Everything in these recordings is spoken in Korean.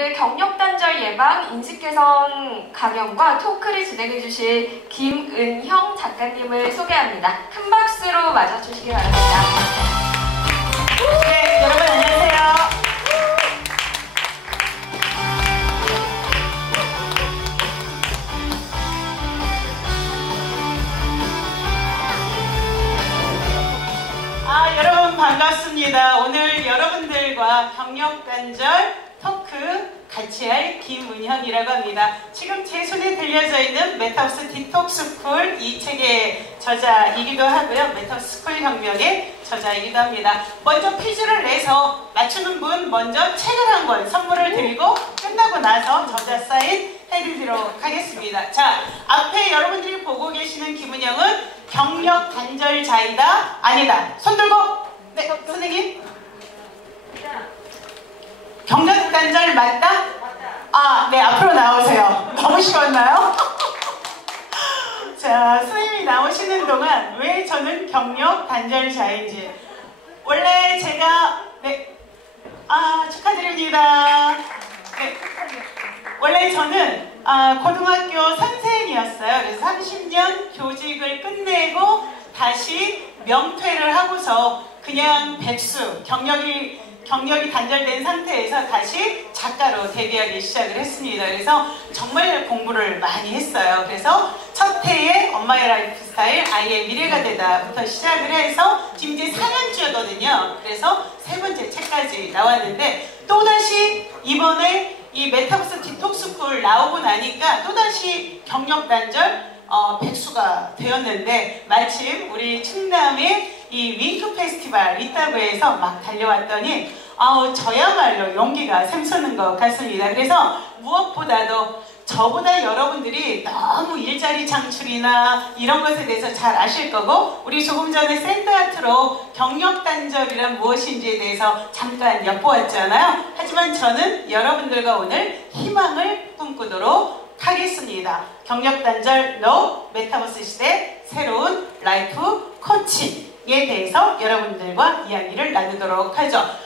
오늘 경력단절 예방 인식개선 강연과 토크를 진행해 주실 김은형 작가님을 소개합니다. 큰 박수로 맞아주시기 바랍니다. 네, 여러분 안녕하세요. 여러분 반갑습니다. 오늘 여러분들과 경력단절 토크 같이 할 김은형이라고 합니다. 지금 제 손에 들려져 있는 메타버스 디톡스쿨 이 책의 저자이기도 하고요. 메타버스 스쿨 혁명의 저자이기도 합니다. 먼저 퀴즈를 내서 맞추는 분 먼저 책을 한 권 선물을 드리고 끝나고 나서 저자 사인 해드리도록 하겠습니다. 자, 앞에 여러분들이 보고 계시는 김은형은 경력 단절자이다? 아니다. 손 들고! 네, 선생님? 경력 단절 맞다? 네, 앞으로 나오세요. 너무 쉬웠나요? 자, 선생님이 나오시는 동안 왜 저는 경력 단절자인지. 원래 제가, 축하드립니다. 네. 원래 저는 고등학교 선생이었어요. 그래서 30년 교직을 끝내고 다시 명퇴를 하고서 그냥 백수, 경력이 단절된 상태에서 다시 작가로 데뷔하기 시작을 했습니다. 그래서 정말 공부를 많이 했어요. 그래서 첫 해에 엄마의 라이프 스타일, 아이의 미래가 되다부터 시작을 해서 지금 이제 4년째거든요. 그래서 세 번째 책까지 나왔는데 또다시 이번에 이 메타버스 디톡스쿨 나오고 나니까 또다시 경력 단절 백수가 되었는데 마침 우리 충남에 이 윙크 페스티벌 있다고 해서 막 달려왔더니 저야말로 용기가 샘솟는 것 같습니다. 그래서 무엇보다도 저보다 여러분들이 너무 일자리 창출이나 이런 것에 대해서 잘 아실 거고 우리 조금 전에 샌드아트로 경력 단절이란 무엇인지에 대해서 잠깐 엿보았잖아요. 하지만 저는 여러분들과 오늘 희망을 꿈꾸도록 하겠습니다. 경력 단절 NO 메타버스 시대 새로운 라이프 코칭에 대해서 여러분들과 이야기를 나누도록 하죠.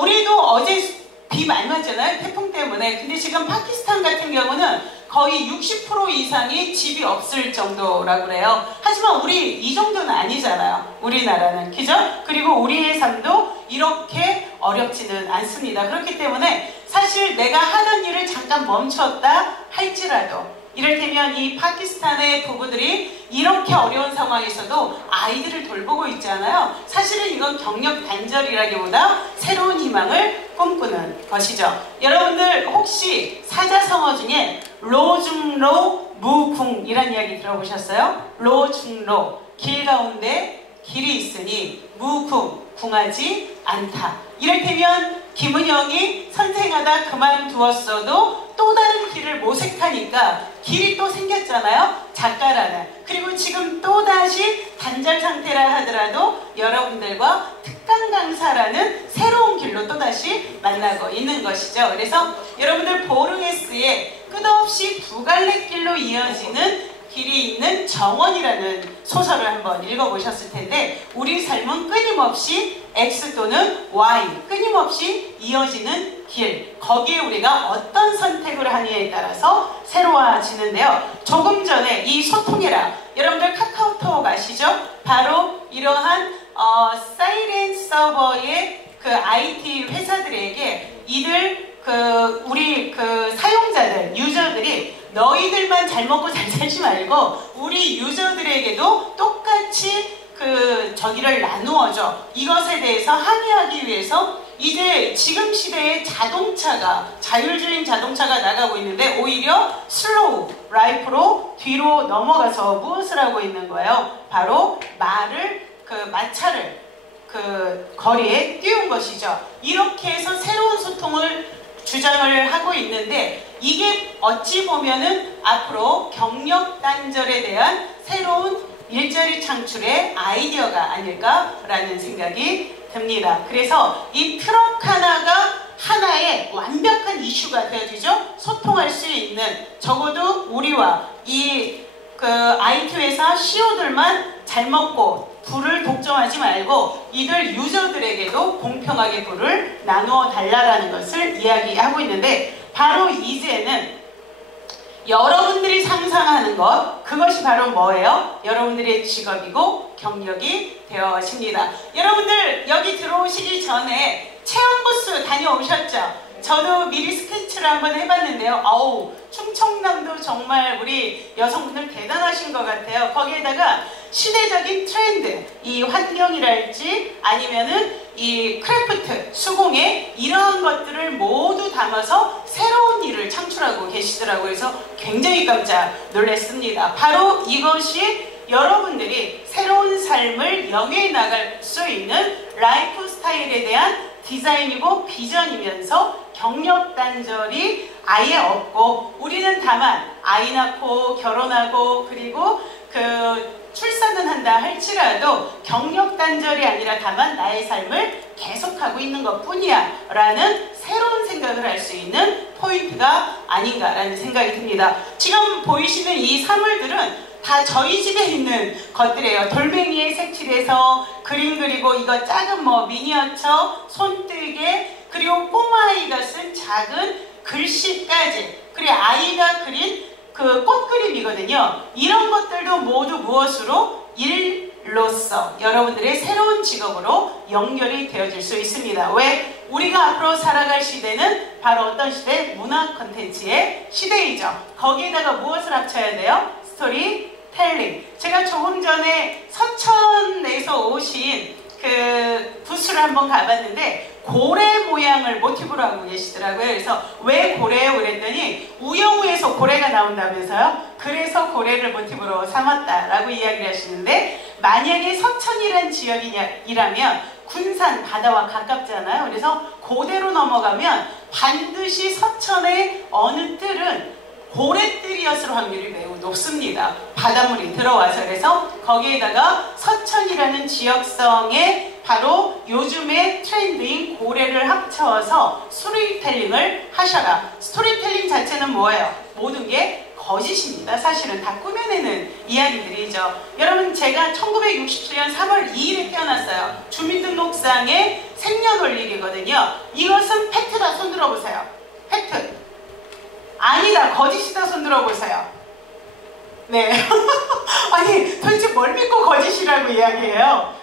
우리도 어제 비 많이 왔잖아요. 태풍 때문에. 근데 지금 파키스탄 같은 경우는 거의 60% 이상이 집이 없을 정도라고 그래요. 하지만 우리 이 정도는 아니잖아요. 우리나라는. 그죠? 그리고 우리의 삶도 이렇게 어렵지는 않습니다. 그렇기 때문에 사실 내가 하던 일을 잠깐 멈췄다 할지라도 이를테면 이 파키스탄의 부부들이 이렇게 어려운 상황에서도 아이들을 돌보고 있잖아요. 사실은 이건 경력 단절이라기보다 새로운 희망을 꿈꾸는 것이죠. 여러분들 혹시 사자성어 중에 로중로 무궁이란 이야기 들어보셨어요? 로중로, 길 가운데 길이 있으니 무궁, 궁하지 않다. 이를테면 김은형이 선생하다 그만두었어도 또 다른 길을 모색하니까 길이 또 생겼잖아요. 작가라는. 그리고 지금 또다시 단절 상태라 하더라도 여러분들과 특강 강사라는 새로운 길로 또다시 만나고 있는 것이죠. 그래서 여러분들 보르게스의 끝없이 두 갈래 길로 이어지는 길이 있는 정원이라는 소설을 한번 읽어보셨을 텐데 우리 삶은 끊임없이 X 또는 Y, 끊임없이 이어지는 길, 거기에 우리가 어떤 선택을 하느냐에 따라서 새로워지는데요. 조금 전에 이 소통해라, 여러분들 카카오톡 아시죠? 바로 이러한 사이렌 서버의 그 IT 회사들에게 우리 사용자들, 유저들이 너희들만 잘 먹고 잘 살지 말고 우리 유저들에게도 똑같이 저기를 나누어줘. 이것에 대해서 항의하기 위해서 이제 지금 시대에 자율주행 자동차가 나가고 있는데 오히려 슬로우 라이프로 뒤로 넘어가서 무엇을 하고 있는 거예요? 바로 마차를 거리에 띄운 것이죠. 이렇게 해서 새로운 소통을 주장을 하고 있는데 이게 어찌 보면은 앞으로 경력 단절에 대한 새로운 일자리 창출의 아이디어가 아닐까라는 생각이 듭니다. 그래서 이 트럭 하나의 완벽한 이슈가 되어지죠. 소통할 수 있는, 적어도 우리와 이 그 IT 회사 CEO들만 잘 먹고 부를 독점하지 말고 이들 유저들에게도 공평하게 부를 나누어 달라라는 것을 이야기하고 있는데, 바로 이제는 여러분들이 상상하는 것, 그것이 바로 뭐예요? 여러분들의 직업이고 경력이 되어집니다. 여러분들 여기 들어오시기 전에 체험 부스 다녀오셨죠? 저도 미리 스케치를 한번 해봤는데요. 어우, 충청남도 정말 우리 여성분들 대단하신 것 같아요. 거기에다가 시대적인 트렌드, 이 환경이랄지 아니면은 이 크래프트, 수공예 이러한 것들을 모두 담아서 새로운 일을 창출하고 계시더라고요. 그래서 굉장히 깜짝 놀랐습니다. 바로 이것이 여러분들이 새로운 삶을 영위해 나갈 수 있는 라이프 스타일에 대한 디자인이고 비전이면서 경력 단절이 아예 없고, 우리는 다만 아이 낳고 결혼하고 그리고 출산은 한다 할지라도 경력 단절이 아니라 다만 나의 삶을 계속하고 있는 것 뿐이야 라는 새로운 생각을 할 수 있는 포인트가 아닌가라는 생각이 듭니다. 지금 보이시는 이 사물들은 다 저희 집에 있는 것들이에요. 돌멩이에 색칠해서 그림 그리고 이거 작은 미니어처, 손뜨개, 그리고 꼬마아이가 쓴 작은 글씨까지, 그리고 아이가 그린 그 꽃그림이거든요. 이런 것들도 모두 무엇으로? 일로서 여러분들의 새로운 직업으로 연결이 되어질 수 있습니다. 왜? 우리가 앞으로 살아갈 시대는 바로 어떤 시대? 문화 콘텐츠의 시대이죠. 거기에다가 무엇을 합쳐야 돼요? 스토리텔링. 제가 조금 전에 서천에서 오신 그 부스를 한번 가봤는데 고래 모양을 모티브로 하고 계시더라고요. 그래서 왜 고래요? 그랬더니 우영우에서 고래가 나온다면서요? 그래서 고래를 모티브로 삼았다라고 이야기를 하시는데, 만약에 서천이란 지역이라면 군산 바다와 가깝잖아요. 그래서 그대로 넘어가면 반드시 서천의 어느 뜰은 고래뜰이었을 확률이 매우 높습니다. 바닷물이 들어와서. 그래서 거기에다가 서천이라는 지역성에 바로 요즘의 트렌드인 고래를 합쳐서 스토리텔링을 하셔라. 스토리텔링 자체는 뭐예요? 모든 게 거짓입니다. 사실은 다 꾸며내는 이야기들이죠. 여러분, 제가 1967년 3월 2일에 태어났어요. 주민등록상의 생년월일이거든요. 이것은 팩트다. 손 들어보세요. 팩트. 아니다, 거짓이다. 손 들어보세요. 네. 아니, 도대체 뭘 믿고 거짓이라고 이야기해요?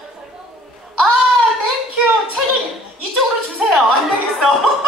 아, 땡큐. 책을 이쪽으로 주세요. 안 되겠어.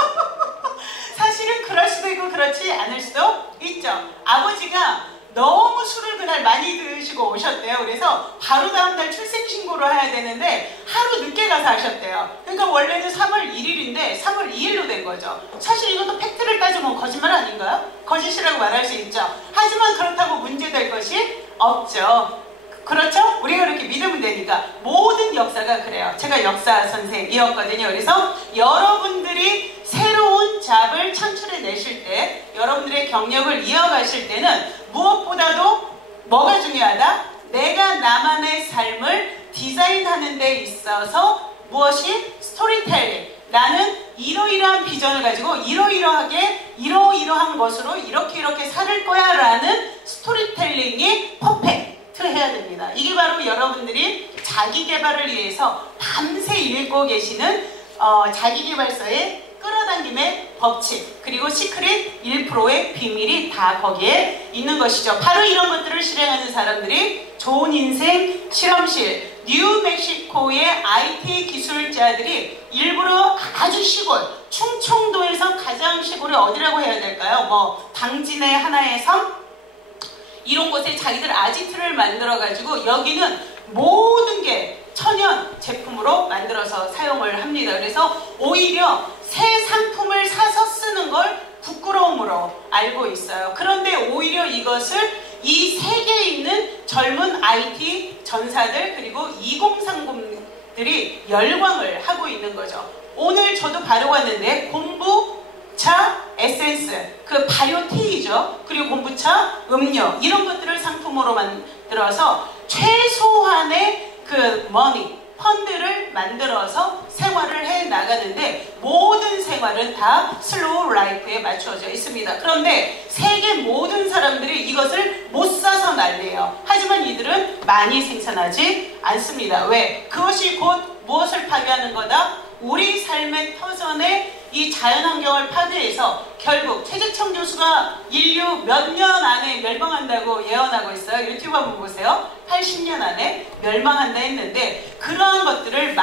사실은 그럴 수도 있고 그렇지 않을 수도 있죠. 아버지가 너무 술을 그날 많이 드시고 오셨대요. 그래서 바로 다음날 출생신고를 해야 되는데 하루 늦게 가서 하셨대요. 그러니까 원래는 3월 1일인데 3월 2일로 된 거죠. 사실 이것도 팩트를 따지면 거짓말 아닌가요? 거짓이라고 말할 수 있죠. 하지만 그렇다고 문제될 것이 없죠. 그렇죠? 우리가 그렇게 믿으면 되니까. 모든 역사가 그래요. 제가 역사 선생이었거든요. 그래서 여러분들이 새로운 잡을 창출해 내실 때, 여러분들의 경력을 이어가실 때는 무엇보다도 뭐가 중요하다? 내가 나만의 삶을 디자인하는 데 있어서 무엇이? 스토리텔링. 나는 이러이러한 비전을 가지고 이러이러하게 이러이러한 것으로 이렇게 살을 거야 라는 스토리텔링이 퍼펙트 해야 됩니다. 이게 바로 여러분들이 자기개발을 위해서 밤새 읽고 계시는 자기개발서의 끌어당김의 법칙, 그리고 시크릿 1%의 비밀이 다 거기에 있는 것이죠. 바로 이런 것들을 실행하는 사람들이 좋은 인생 실험실, 뉴멕시코의 IT 기술자들이 일부러 아주 시골, 충청도에서 가장 시골이 어디라고 해야 될까요? 당진의 하나의 섬? 이런 곳에 자기들 아지트를 만들어가지고 여기는 모든 게 천연 제품으로 만들어서 사용을 합니다. 그래서 오히려 새 상품을 사서 쓰는 걸 부끄러움으로 알고 있어요. 그런데 오히려 이것을 이 세계에 있는 젊은 IT 전사들 그리고 2030들이 열광을 하고 있는 거죠. 오늘 저도 바로 왔는데 kombucha 에센스, 그 바이오티이죠. 그리고 kombucha 음료 이런 것들을 상품으로 만들어서 최소한의 그 머니, 펀드를 만들어서 생활을 해 나가는데 모든 생활은 다 슬로우 라이프에 맞추어져 있습니다. 그런데 세계 모든 사람들이 이것을 못 사서 난리예요. 하지만 이들은 많이 생산하지 않습니다. 왜? 그것이 곧 무엇을 파괴하는 거다? 우리 삶의 터전에 이 자연환경을 파괴해서 결국 최재청 교수가 인류 몇 년 안에 멸망한다고 예언하고 있어요. 유튜브 한번 보세요. 80년 안에 멸망한다 했는데 그러한 것들을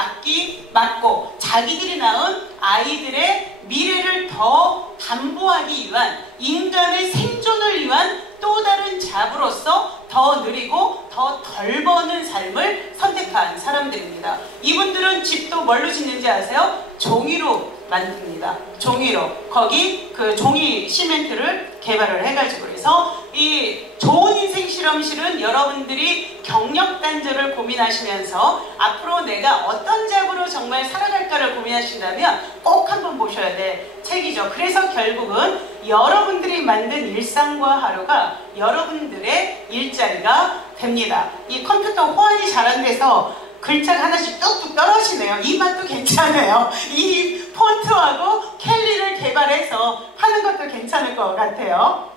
막고 자기들이 낳은 아이들의 미래를 더 담보하기 위한 인간의 생존을 위한 또 다른 잡으로서 더 느리고 더 덜 버는 삶을 선택한 사람들입니다. 이분들은 집도 뭘로 짓는지 아세요? 종이로 만듭니다. 종이로. 거기 그 종이 시멘트를 개발을 해가지고. 그래서 이 좋은 인생 실험실은 여러분들이 경력 단절을 고민하시면서 앞으로 내가 어떤 잡으로 정말 살아갈까를 고민하신다면 꼭 한번 보셔야 될 책이죠. 그래서 결국은 여러분들이 만든 일상과 하루가 여러분들의 일자리가 됩니다. 이 컴퓨터 호환이 잘안 돼서 글자가 하나씩 뚝뚝 떨어지네요. 이 맛도 괜찮아요. 이 폰트하고 캘리를 개발해서 하는 것도 괜찮을 것 같아요.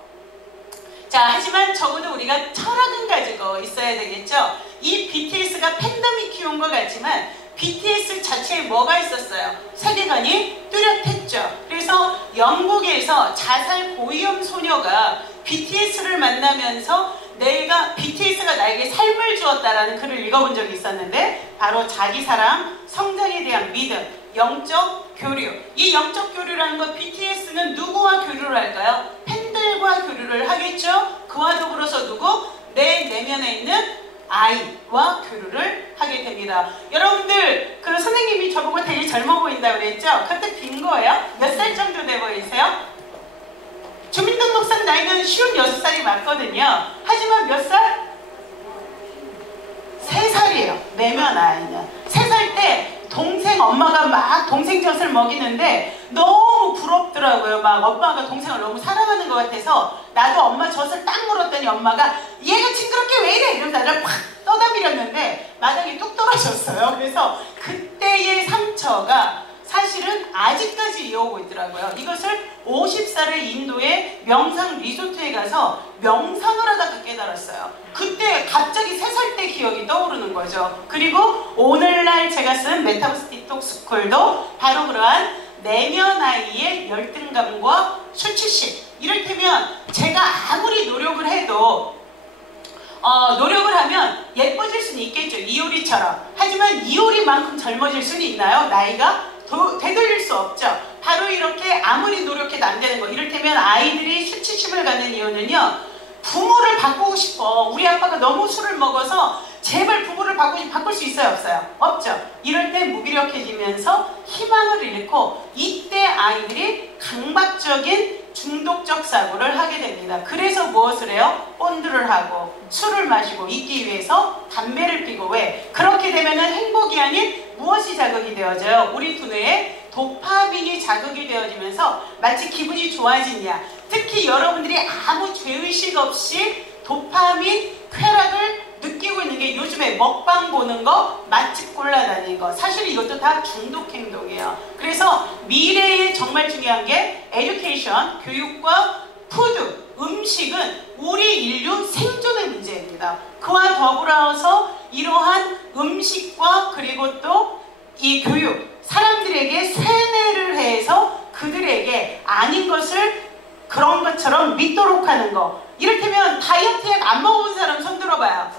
자, 하지만 적어도 우리가 철학은 가지고 있어야 되겠죠. 이 BTS가 팬덤이 키운 것 같지만 BTS 자체에 뭐가 있었어요? 세계관이 뚜렷했죠. 그래서 영국에서 자살 고위험 소녀가 BTS를 만나면서 BTS가 나에게 삶을 주었다라는 글을 읽어본 적이 있었는데 바로 자기 사랑, 성장에 대한 믿음, 영적 교류. 이 영적 교류라는 것 BTS는 누구와 교류를 할까요? 팬들과 교류를 하겠죠. 그와 더불어서 누구? 내 내면에 있는 아이와 교류를 하게 됩니다. 여러분들 그 선생님이 저보고 되게 젊어 보인다고 그랬죠? 그때 빈 거예요? 몇 살 정도 돼 보이세요? 주민등록상 나이는 56살이 맞거든요. 하지만 몇 살? 3살이에요. 내면 아이는. 3살 때 동생 엄마가 막 동생 젖을 먹이는데 너무 부럽더라고요. 막 엄마가 동생을 너무 사랑하는 것 같아서 나도 엄마 젖을 딱 물었더니 엄마가 얘가 징그럽게 왜 이래? 이러면서 나를 팍 떠다밀었는데 마당에 뚝 떨어졌어요. 그래서 그때의 상처가 사실은 아직까지 이어오고 있더라고요. 이것을 50살의 인도의 명상 리조트에 가서 명상을 하다가 깨달았어요. 그때 갑자기 3살 때 기억이 떠오르는 거죠. 그리고 오늘날 제가 쓴 메타버스 디톡스 스쿨도 바로 그러한 내면 아이의 열등감과 수치심. 이를테면 제가 아무리 노력을 해도 노력을 하면 예뻐질 수는 있겠죠. 이효리처럼. 하지만 이효리만큼 젊어질 수는 있나요? 나이가 되돌릴 수 없죠. 바로 이렇게 아무리 노력해도 안 되는 거. 이를테면 아이들이 수치심을 갖는 이유는요. 부모를 바꾸고 싶어. 우리 아빠가 너무 술을 먹어서 제발 부모를 바꿀 수 있어요? 없어요? 없죠. 이럴 때 무기력해지면서 희망을 잃고 이때 아이들이 강박적인 중독적 사고를 하게 됩니다. 그래서 무엇을 해요? 본드를 하고 술을 마시고 있기 위해서 담배를 피고. 왜? 그렇게 되면 행복이 아닌 무엇이 자극이 되어져요? 우리 두뇌에 도파민이 자극이 되어지면서 마치 기분이 좋아지냐. 특히 여러분들이 아무 죄의식 없이 도파민 쾌락을 느끼고 있는 게 요즘에 먹방 보는 거, 맛집 골라다니는 거. 사실 이것도 다 중독 행동이에요. 그래서 미래에 정말 중요한 게 에듀케이션, 교육과 푸드, 음식은 우리 인류 생존의 문제입니다. 그와 더불어서 이러한 음식과 그리고 또 이 교육, 사람들에게 세뇌를 해서 그들에게 아닌 것을 그런 것처럼 믿도록 하는 거. 이를테면 다이어트 약 안 먹어본 사람 손 들어봐요.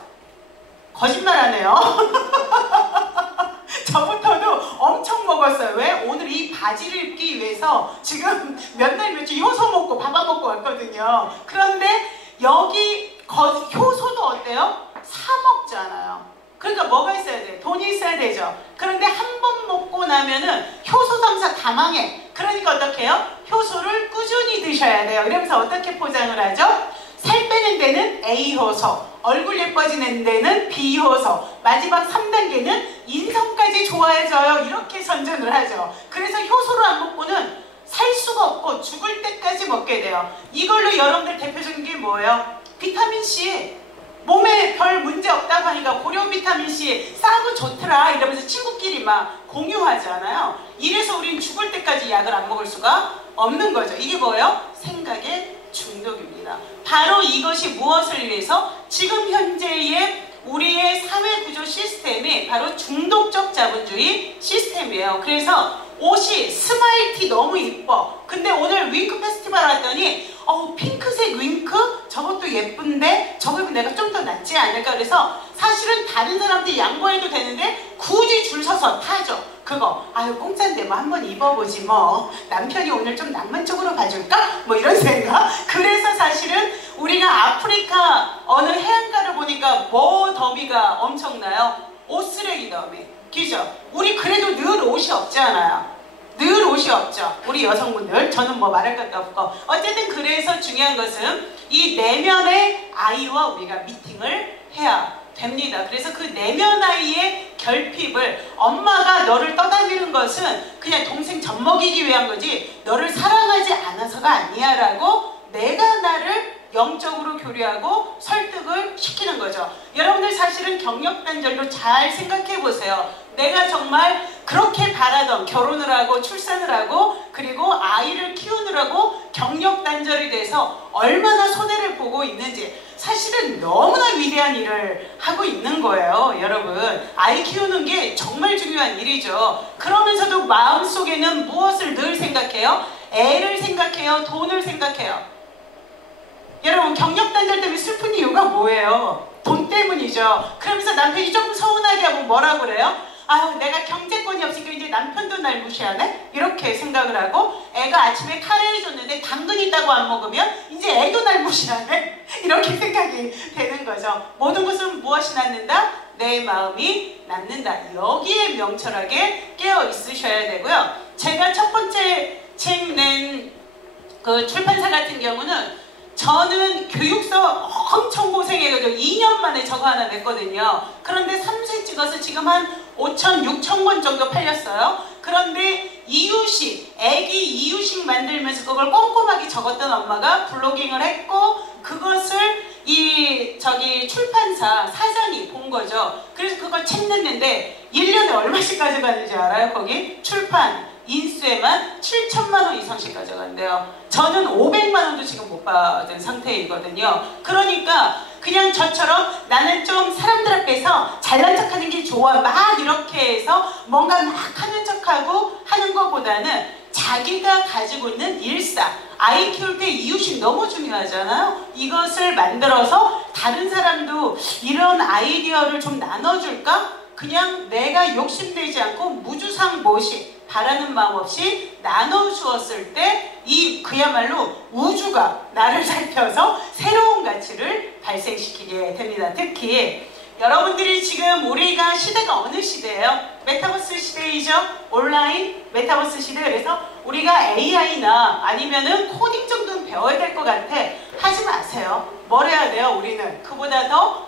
거짓말하네요. 저부터도 엄청 먹었어요. 왜? 오늘 이 바지를 입기 위해서 지금 몇 날 며칠 효소 먹고 밥 안 먹고 왔거든요. 그런데 여기 효소도 어때요? 사 먹잖아요. 그러니까 뭐가 있어야 돼? 돈이 있어야 되죠. 그런데 한 번 먹고 나면은 효소 담사 다 망해. 그러니까 어떻게 해요? 효소를 꾸준히 드셔야 돼요. 이러면서 어떻게 포장을 하죠? 살 빼는 데는 A효소, 얼굴 예뻐지는 데는 B효소, 마지막 3단계는 인성까지 좋아져요. 이렇게 선전을 하죠. 그래서 효소를 안 먹고는 살 수가 없고 죽을 때까지 먹게 돼요. 이걸로 여러분들 대표적인 게 뭐예요? 비타민C. 몸에 별 문제 없다고 하니까 고려 비타민C 싸고 좋더라 이러면서 친구끼리 막 공유하잖아요. 이래서 우린 죽을 때까지 약을 안 먹을 수가 없는 거죠. 이게 뭐예요? 생각의 중독입니다. 바로 이것이 무엇을 위해서? 지금 현재의 우리의 사회구조 시스템이 바로 중독적 자본주의 시스템이에요. 그래서 옷이 스마일티 너무 이뻐. 근데 오늘 윙크 페스티벌 왔더니 핑크색 윙크? 저것도 예쁜데 저거 내가 좀 더 낫지 않을까. 그래서 사실은 다른 사람한테 양보해도 되는데 굳이 줄 서서 타죠. 그거 아유 공짜인데 뭐 한번 입어보지 뭐. 남편이 오늘 좀 낭만적으로 봐줄까? 뭐 이런 생각. 그래서 사실은 우리가 아프리카 어느 해안가를 보니까 뭐 더위가 엄청나요? 옷 쓰레기 더위. 그죠? 우리 그래도 늘 옷이 없잖아요. 늘 옷이 없죠. 우리 여성분들. 저는 뭐 말할 것도 없고. 어쨌든 그래서 중요한 것은 이 내면의 아이와 우리가 미팅을 해야 됩니다. 그래서 그 내면 아이의 결핍을 엄마가 너를 떠다니는 것은 그냥 동생 젖먹이기 위한 거지 너를 사랑하지 않아서가 아니야 라고 내가 나를 영적으로 교류하고 설득을 시키는 거죠. 여러분들 사실은 경력단절로 잘 생각해 보세요. 내가 정말 그렇게 바라던 결혼을 하고 출산을 하고 그리고 아이를 키우느라고 경력단절이 돼서 얼마나 손해를 보고 있는지 사실은 너무나 위대한 일을 하고 있는 거예요. 여러분 아이 키우는 게 정말 중요한 일이죠. 그러면서도 마음속에는 무엇을 늘 생각해요? 애를 생각해요? 돈을 생각해요? 여러분 경력단절 때문에 슬픈 이유가 뭐예요? 돈 때문이죠. 그러면서 남편이 조금 서운하게 하면 뭐라고 그래요? 아유 내가 경제권이 없으니까 이제 남편도 날 무시하네? 이렇게 생각을 하고 애가 아침에 카레 줬는데 당근 있다고 안 먹으면 이제 애도 날 무시하네? 이렇게 생각이 되는 거죠. 모든 것은 무엇이 낫는다? 내 마음이 낫는다. 여기에 명철하게 깨어 있으셔야 되고요. 제가 첫 번째 책 낸 그 출판사 같은 경우는 저는 교육서 엄청 고생해가지고 2년 만에 저거 하나 냈거든요. 그런데 3세 찍어서 지금 한 5천, 6천 권 정도 팔렸어요. 그런데 이유식, 애기 이유식 만들면서 그걸 꼼꼼하게 적었던 엄마가 블로깅을 했고 그것을 출판사 사장이 본 거죠. 그래서 그걸 책 냈는데 1년에 얼마씩 가져가는지 알아요? 거기 출판 인수에만 7천만 원 이상씩 가져간대요. 저는 500만 원도 지금 못 받은 상태이거든요. 그러니까 그냥 저처럼 나는 좀 사람들 앞에서 잘난 척하는 게 좋아 막 이렇게 해서 뭔가 막 하는 척하고 하는 것보다는 자기가 가지고 있는 일상, 아이 키울 때 이유식 너무 중요하잖아요. 이것을 만들어서 다른 사람도 이런 아이디어를 좀 나눠줄까? 그냥 내가 욕심내지 않고 무주상 모식 바라는 마음 없이 나눠주었을 때 이 그야말로 우주가 나를 살펴서 새로운 가치를 발생시키게 됩니다. 특히 여러분들이 지금 우리가 시대가 어느 시대예요? 메타버스 시대이죠? 온라인 메타버스 시대. 그래서 우리가 AI나 아니면은 코딩 정도는 배워야 될 것 같아. 하지 마세요. 뭘 해야 돼요? 우리는 그보다 더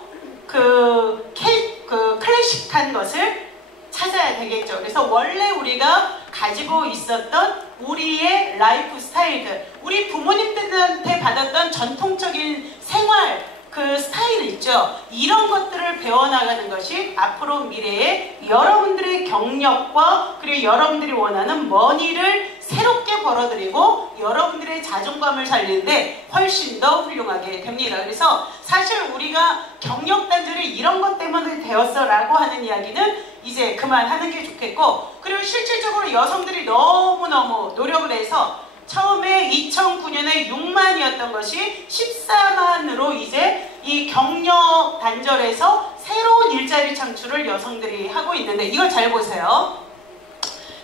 클래식한 것을 찾아야 되겠죠. 그래서 원래 우리가 가지고 있었던 우리의 라이프 스타일들, 우리 부모님들한테 받았던 전통적인 생활 그 스타일 있죠. 이런 것들을 배워나가는 것이 앞으로 미래에 여러분들의 경력과 그리고 여러분들이 원하는 머니를 새롭게 벌어들이고 여러분들의 자존감을 살리는데 훨씬 더 훌륭하게 됩니다. 그래서 사실 우리가 경력단절이 이런 것 때문에 되었어 라고 하는 이야기는 이제 그만하는 게 좋겠고, 그리고 실질적으로 여성들이 너무너무 노력을 해서 처음에 2009년에 6만이었던 것이 14만으로 이제 이 경력 단절에서 새로운 일자리 창출을 여성들이 하고 있는데, 이걸 잘 보세요.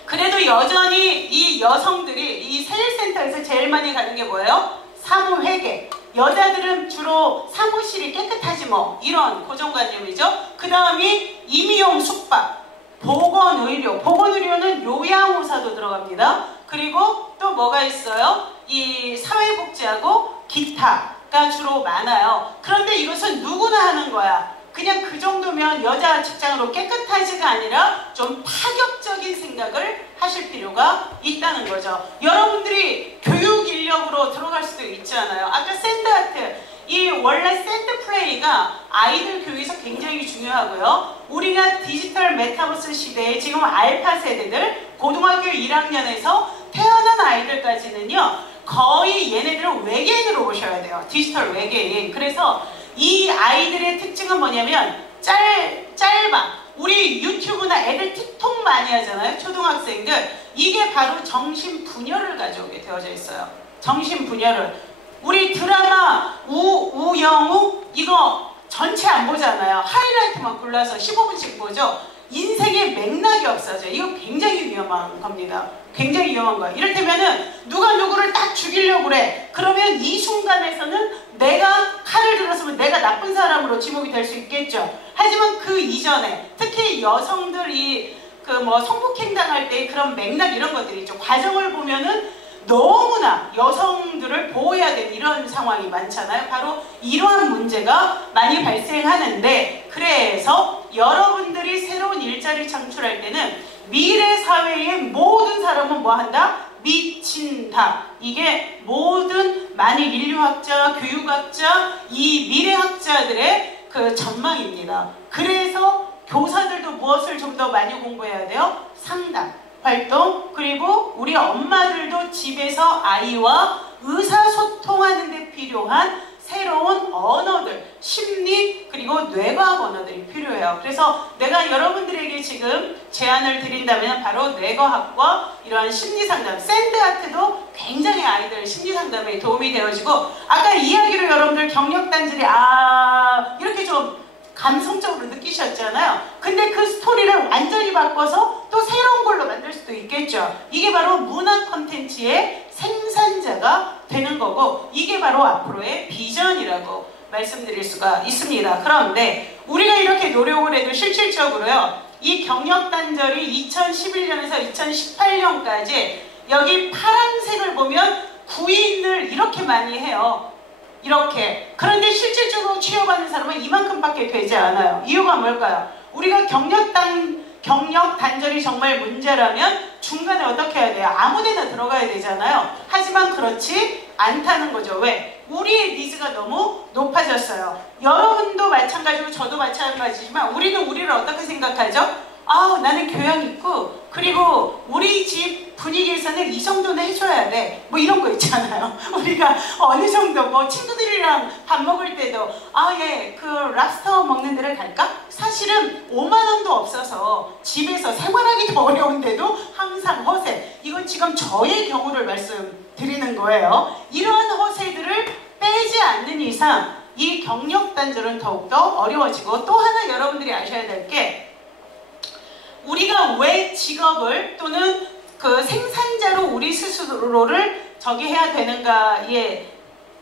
그래도 여전히 이 여성들이 이 세일센터에서 제일 많이 가는 게 뭐예요? 사무회계. 여자들은 주로 사무실이 깨끗하지 뭐, 이런 고정관념이죠. 그 다음이 임용 숙박, 보건의료. 보건의료는 요양의사도 들어갑니다. 그리고 또 뭐가 있어요? 이 사회복지하고 기타가 주로 많아요. 그런데 이것은 누구나 하는 거야. 그냥 그 정도면 여자 직장으로 깨끗하지가 아니라 좀 파격적인 생각을 하실 필요가 있다는 거죠. 여러분들이 교육 인력으로 들어갈 수도 있잖아요. 아까 샌드아트, 이 원래 샌드 플레이 사회가 아이들 교육에서 굉장히 중요하고요. 우리가 디지털 메타버스 시대에 지금 알파 세대들 고등학교 1학년에서 태어난 아이들까지는요. 거의 얘네들은 외계인으로 보셔야 돼요. 디지털 외계인. 그래서 이 아이들의 특징은 뭐냐면 짧아. 우리 유튜브나 애들 틱톡 많이 하잖아요. 초등학생들. 이게 바로 정신분열을 가져오게 되어져 있어요. 정신분열을. 우리 드라마 우영우 이거 전체 안 보잖아요. 하이라이트만 골라서 15분씩 보죠. 인생의 맥락이 없어져요. 이거 굉장히 위험한 겁니다. 굉장히 위험한 거예요. 이를테면은 누가 누구를 딱 죽이려고 그래. 그러면 이 순간에서는 내가 칼을 들었으면 내가 나쁜 사람으로 지목이 될 수 있겠죠. 하지만 그 이전에 특히 여성들이 그 뭐 성폭행당할 때 그런 맥락 이런 것들이 있죠. 과정을 보면은 너무나 여성들을 보호해야 되는 이런 상황이 많잖아요. 바로 이러한 문제가 많이 발생하는데 그래서 여러분들이 새로운 일자리 창출할 때는 미래 사회의 모든 사람은 뭐 한다? 미친다. 이게 모든 만일 인류학자, 교육학자, 이 미래학자들의 그 전망입니다. 그래서 교사들도 무엇을 좀 더 많이 공부해야 돼요? 상담. 활동 그리고 우리 엄마들도 집에서 아이와 의사소통하는 데 필요한 새로운 언어들, 심리 그리고 뇌과학 언어들이 필요해요. 그래서 내가 여러분들에게 지금 제안을 드린다면 바로 뇌과학과 이러한 심리상담, 샌드아트도 굉장히 아이들 심리상담에 도움이 되어지고 아까 이야기로 여러분들 경력단절이 이렇게 좀 감성적으로 느끼셨잖아요. 근데 그 스토리를 완전히 바꿔서 또 새로운 걸로 만들 수도 있겠죠. 이게 바로 문화 콘텐츠의 생산자가 되는 거고 이게 바로 앞으로의 비전이라고 말씀드릴 수가 있습니다. 그런데 우리가 이렇게 노력을 해도 실질적으로요. 이 경력단절이 2011년에서 2018년까지 여기 파란색을 보면 구인을 이렇게 많이 해요. 이렇게. 그런데 실질적으로 취업하는 사람은 이만큼밖에 되지 않아요. 이유가 뭘까요? 우리가 경력 단절이 정말 문제라면 중간에 어떻게 해야 돼요? 아무데나 들어가야 되잖아요. 하지만 그렇지 않다는 거죠. 왜? 우리의 니즈가 너무 높아졌어요. 여러분도 마찬가지고 저도 마찬가지지만 우리는 우리를 어떻게 생각하죠? 나는 교양 있고 그리고 우리 집 분위기에서는 이 정도는 해줘야 돼. 뭐 이런 거 있잖아요. 우리가 어느 정도 뭐 친구들이랑 밥 먹을 때도 그 랍스터 먹는 데를 갈까? 사실은 5만 원도 없어서 집에서 생활하기 더 어려운데도 항상 허세. 이건 지금 저의 경우를 말씀드리는 거예요. 이러한 허세들을 빼지 않는 이상 이 경력 단절은 더욱더 어려워지고 또 하나 여러분들이 아셔야 될 게 우리가 왜 직업을 또는 그 생산자로 우리 스스로를 해야 되는가에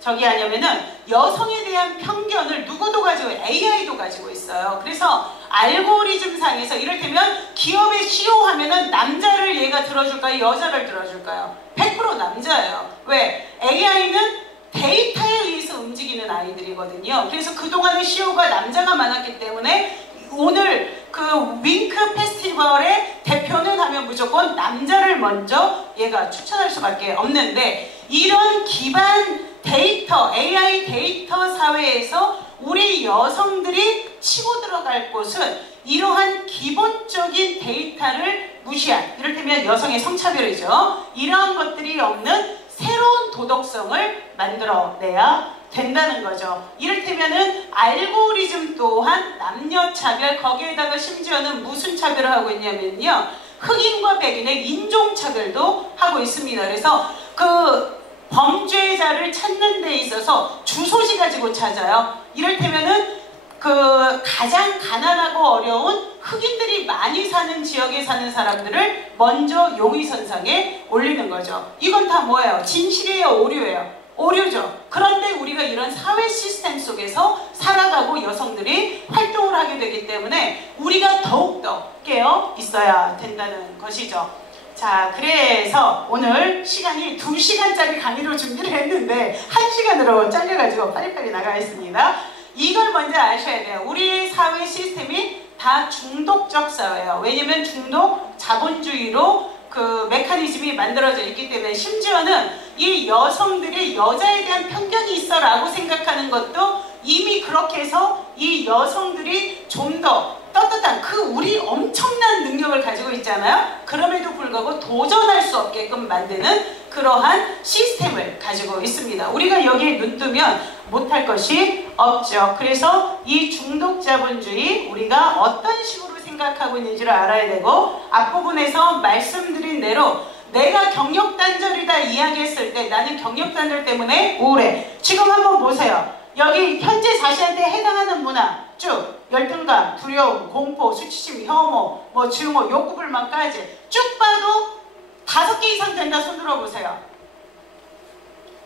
하냐면은 여성에 대한 편견을 누구도 가지고 AI도 가지고 있어요. 그래서 알고리즘 상에서 이를테면 기업의 CEO 하면은 남자를 얘가 들어줄까요? 여자를 들어줄까요? 100% 남자예요. 왜? AI는 데이터에 의해서 움직이는 아이들이거든요. 그래서 그동안의 CEO가 남자가 많았기 때문에 오늘 그 윙크 페스티벌의 대표는 하면 무조건 남자를 먼저 얘가 추천할 수밖에 없는데 이런 기반 데이터, AI 데이터 사회에서 우리 여성들이 치고 들어갈 곳은 이러한 기본적인 데이터를 무시한 이를테면 여성의 성차별이죠. 이러한 것들이 없는 새로운 도덕성을 만들어내야 된다는 거죠. 이를테면은 알고리즘 또한 남녀차별 거기에다가 심지어는 무슨 차별을 하고 있냐면요. 흑인과 백인의 인종차별도 하고 있습니다. 그래서 그 범죄자를 찾는 데 있어서 주소지 가지고 찾아요. 이를테면은 그 가장 가난하고 어려운 흑인들이 많이 사는 지역에 사는 사람들을 먼저 용의선상에 올리는 거죠. 이건 다 뭐예요? 진실이에요? 오류예요? 오류죠. 그런데 우리가 이런 사회 시스템 속에서 살아가고 여성들이 활동을 하게 되기 때문에 우리가 더욱더 깨어 있어야 된다는 것이죠. 자, 그래서 오늘 시간이 2시간짜리 강의로 준비를 했는데 1시간으로 잘려가지고 빨리빨리 나가겠습니다. 이걸 먼저 아셔야 돼요. 우리 사회 시스템이 다 중독적 사회예요. 왜냐면 중독 자본주의로 그 메커니즘이 만들어져 있기 때문에 심지어는 이 여성들이 여자에 대한 편견이 있어라고 생각하는 것도 이미 그렇게 해서 이 여성들이 좀 더 떳떳한 우리 엄청난 능력을 가지고 있잖아요. 그럼에도 불구하고 도전할 수 없게끔 만드는 그러한 시스템을 가지고 있습니다. 우리가 여기에 눈 뜨면 못할 것이 없죠. 그래서 이 중독자본주의 우리가 어떤 식으로 생각하고 있는지를 알아야 되고, 앞부분에서 말씀드린 대로 내가 경력단절이다 이야기했을 때 나는 경력단절 때문에 우울해. 지금 한번 보세요. 여기 현재 자신한테 해당하는 문화 쭉 열등감, 두려움, 공포, 수치심, 혐오, 증오, 욕구불만까지 쭉 봐도 5개 이상 된다. 손 들어보세요.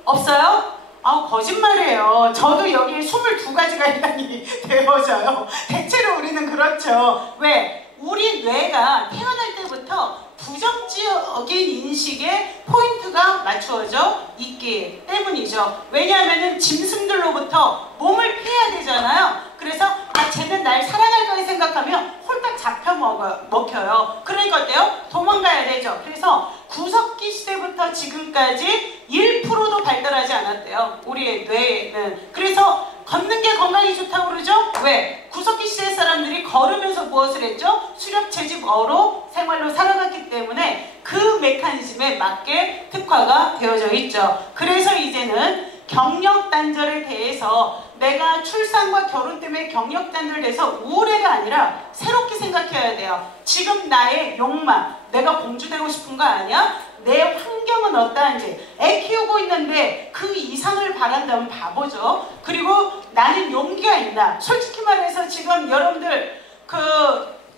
없어요? 거짓말이에요. 저도 여기 22가지가 해당이 되어져요. 대체로 우리는 그렇죠. 왜? 우리 뇌가 태어날 때부터 부정적인 인식에 포인트가 맞추어져 있기 때문이죠. 왜냐하면 짐승들로부터 몸을 피해야 되잖아요. 그래서 쟤는 날 사랑할 거야 생각하면 홀딱 잡혀 먹혀요. 그러니까 어때요? 도망가야 되죠. 그래서 구석기 시대부터 지금까지 1%도 발달하지 않았대요. 우리의 뇌는. 그래서 걷는 게 건강에 좋다고 그러죠? 왜? 구석기 시대 사람들이 걸으면서 무엇을 했죠? 수렵채집어로 생활로 살아갔기 때문에 그 메커니즘에 맞게 특화가 되어져 있죠. 그래서 이제는 경력단절에 대해서 내가 출산과 결혼 때문에 경력단절돼서 우울해가 아니라 새롭게 생각해야 돼요. 지금 나의 욕망, 내가 공주되고 싶은 거 아니야? 내 환경은 어떠한지. 애 키우고 있는데 그 이상을 바란다면 바보죠. 그리고 나는 용기가 있나? 솔직히 말해서 지금 여러분들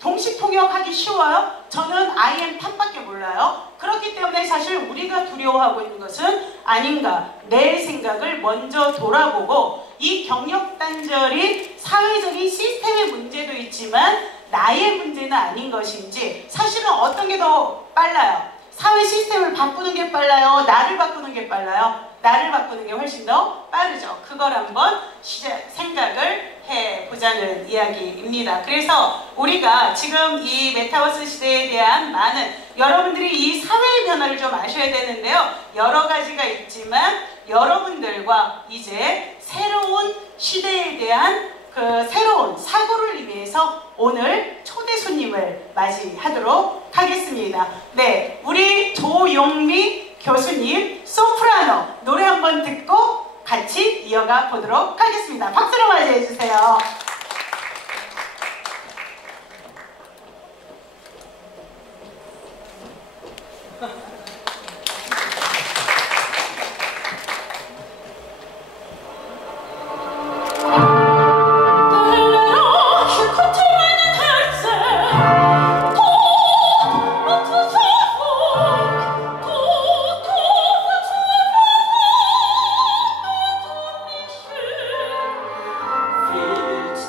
동시통역하기 쉬워요? 저는 IM 탑밖에 몰라요. 그렇기 때문에 사실 우리가 두려워하고 있는 것은 아닌가. 내 생각을 먼저 돌아보고, 이 경력단절이 사회적인 시스템의 문제도 있지만 나의 문제는 아닌 것인지, 사실은 어떤 게 더 빨라요? 사회 시스템을 바꾸는 게 빨라요? 나를 바꾸는 게 빨라요? 나를 바꾸는 게 훨씬 더 빠르죠. 그걸 한번 생각을 해보자는 이야기입니다. 그래서 우리가 지금 이 메타버스 시대에 대한 많은, 여러분들이 이 사회의 변화를 좀 아셔야 되는데요. 여러 가지가 있지만 여러분들과 이제 새로운 시대에 대한 새로운 사고를 위해서 오늘 초대 손님을 맞이하도록 하겠습니다. 네, 우리 조용미 교수님 소프라노 노래 한번 듣고 같이 이어가 보도록 하겠습니다. 박수로 맞이해 주세요. It's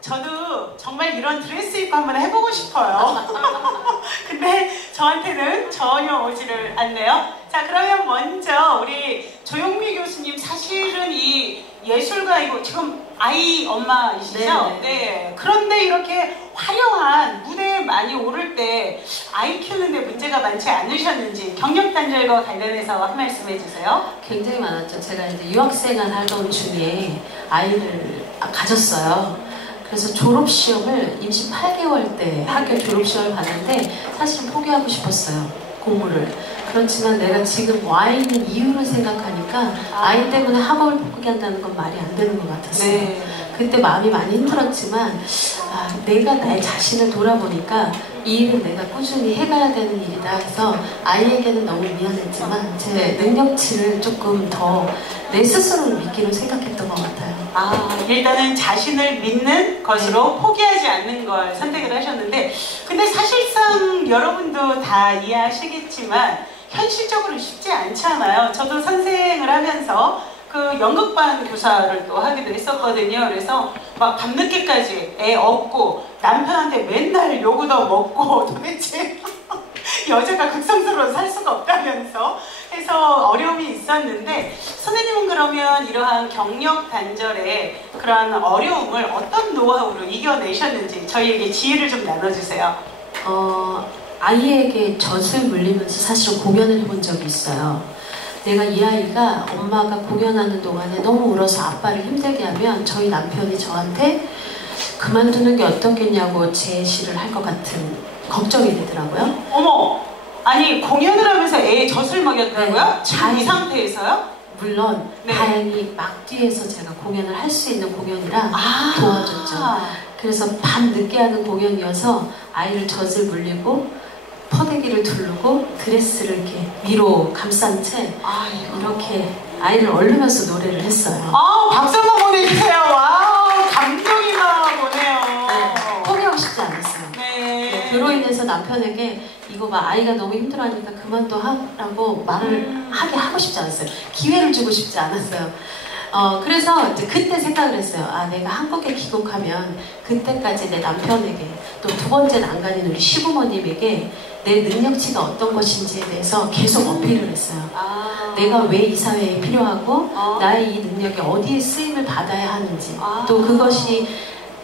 저도 정말 이런 드레스 입고 한번 해보고 싶어요. 근데 저한테는 전혀 오지를 않네요. 자, 그러면 먼저 우리 조용미 교수님, 사실은 이 예술가이고 지금 아이 엄마이시죠? 네. 네. 그런데 이렇게 화려한 무대에 많이 오를 때 아이 키우는데 문제가 많지 않으셨는지 경력단절과 관련해서 한 말씀 해주세요. 굉장히 많았죠. 제가 이제 유학생활 하던 중에 아이를 가졌어요. 그래서 졸업시험을 임신 8개월 때 학교 졸업시험을 봤는데 사실은 포기하고 싶었어요. 공부를. 그렇지만 내가 지금 와 있는 이유를 생각하니까 아이 때문에 학업을 포기한다는 건 말이 안 되는 것 같았어요. 네. 그때 마음이 많이 힘들었지만 내가 나의 자신을 돌아보니까 이 일은 내가 꾸준히 해가야 되는 일이다 해서 아이에게는 너무 미안했지만 제 능력치를 조금 더 내 스스로를 믿기로 생각했던 것 같아요. 일단은 자신을 믿는 것으로 포기하지 않는 걸 선택을 하셨는데, 근데 사실상 여러분도 다 이해하시겠지만 현실적으로 쉽지 않잖아요. 저도 선생을 하면서 그 연극반 교사를 또 하기도 했었거든요. 그래서 막 밤늦게까지 애 업고 남편한테 맨날 요구도 먹고 도대체 여자가 극성스러워 살 수가 없다면서 해서 어려움이 있었는데, 선생님은 그러면 이러한 경력 단절의 그러한 어려움을 어떤 노하우로 이겨내셨는지 저희에게 지혜를 좀 나눠주세요. 아이에게 젖을 물리면서 사실은 공연을 해본 적이 있어요. 내가 이 아이가 엄마가 공연하는 동안에 너무 울어서 아빠를 힘들게 하면 저희 남편이 저한테 그만두는 게 어떻겠냐고 제시를 할 것 같은 걱정이 되더라고요. 어머! 아니 공연을 하면서 애에 젖을 먹였다고요? 네. 지금 이 상태에서요? 물론 네. 다행히 막 뒤에서 제가 공연을 할 수 있는 공연이라 도와줬죠. 그래서 밤 늦게 하는 공연이어서 아이를 젖을 물리고 퍼대기를 두르고 드레스를 이렇게 위로 감싼 채 이렇게 아이를 얼르면서 노래를 했어요. 박수 한번 보내주세요. 와, 감동이 막 오네요. 네, 포기하고 싶지 않았어요. 네. 그로 인해서 남편에게 이거 봐, 아이가 너무 힘들어하니까 그만둬 하라고 말을 하고 싶지 않았어요. 기회를 주고 싶지 않았어요. 그래서 이제 그때 생각을 했어요. 내가 한국에 귀국하면 그때까지 내 남편에게 또 두 번째는 안 가는 우리 시부모님에게 내 능력치가 어떤 것인지에 대해서 계속 어필을 했어요. 내가 왜 이 사회에 필요하고 나의 이 능력이 어디에 쓰임을 받아야 하는지 또 그것이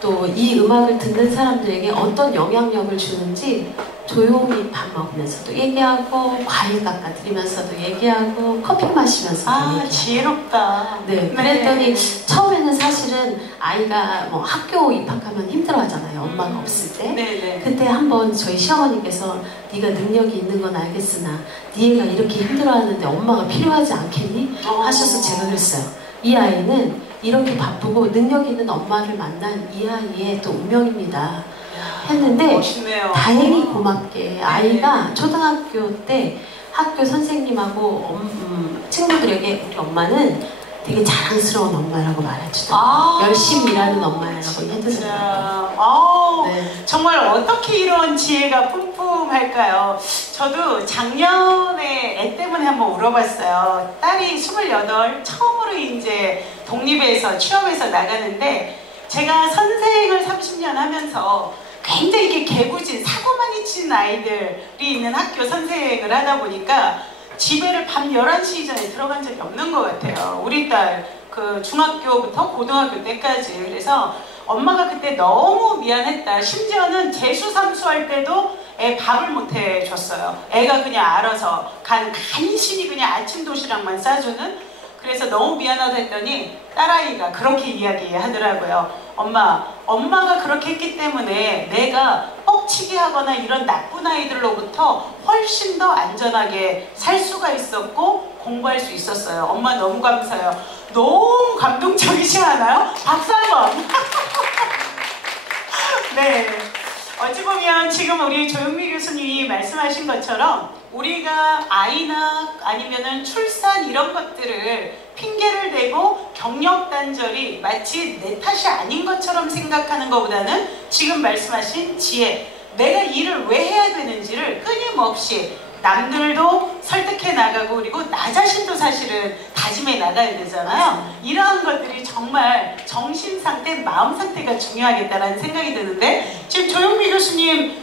또 이 음악을 듣는 사람들에게 어떤 영향력을 주는지 조용히 밥 먹으면서도 얘기하고 과일 깎아드리면서도 얘기하고 커피 마시면서도 얘기하고. 지혜롭다. 네, 그랬더니 처음에는 사실은 아이가 뭐 학교 입학하면 힘들어하잖아요. 엄마가 없을 때. 네네. 그때 한번 저희 시어머니께서 네가 능력이 있는 건 알겠으나 네 애가 이렇게 힘들어하는데 엄마가 필요하지 않겠니? 하셔서 제가 그랬어요. 이 아이는 이렇게 바쁘고 능력 있는 엄마를 만난 이 아이의 또 운명입니다. 했는데 멋있네요. 다행히 고맙게 아이가 초등학교 때 학교 선생님하고 친구들에게 우리 엄마는 되게 자랑스러운 엄마라고 말해주더라고요. 열심히 일하는 엄마라고 해주더라고요. 네. 정말 어떻게 이런 지혜가 뿜뿜할까요? 저도 작년에 애 때문에 한번 울어봤어요. 딸이 28, 처음으로 이제 독립해서 취업해서 나가는데, 제가 선생을 30년 하면서 굉장히 이렇게 개구진, 사고 많이 친 아이들이 있는 학교 선생을 하다 보니까 집에를 밤 11시 이전에 들어간 적이 없는 것 같아요. 우리 딸 그 중학교부터 고등학교 때까지. 그래서 엄마가 그때 너무 미안했다. 심지어는 재수 삼수할 때도 애 밥을 못 해줬어요. 애가 그냥 알아서 간신히 그냥 아침 도시락만 싸주는. 그래서 너무 미안하다 했더니 딸아이가 그렇게 이야기하더라고요. 엄마가 그렇게 했기 때문에 내가 뻑치게 하거나 이런 나쁜 아이들로부터 훨씬 더 안전하게 살 수가 있었고 공부할 수 있었어요. 엄마 너무 감사해요. 너무 감동적이지 않아요? 박수 한번. 네. 어찌 보면 지금 우리 조용미 교수님이 말씀하신 것처럼 우리가 아이나 아니면은 출산 이런 것들을 핑계를 대고 경력 단절이 마치 내 탓이 아닌 것처럼 생각하는 것보다는 지금 말씀하신 지혜, 내가 일을 왜 해야 되는지를 끊임없이 남들도 설득해 나가고 그리고 나 자신도 사실은 다짐해 나가야 되잖아요. 이러한 것들이 정말 정신 상태, 마음 상태가 중요하겠다라는 생각이 드는데 지금 조용미 교수님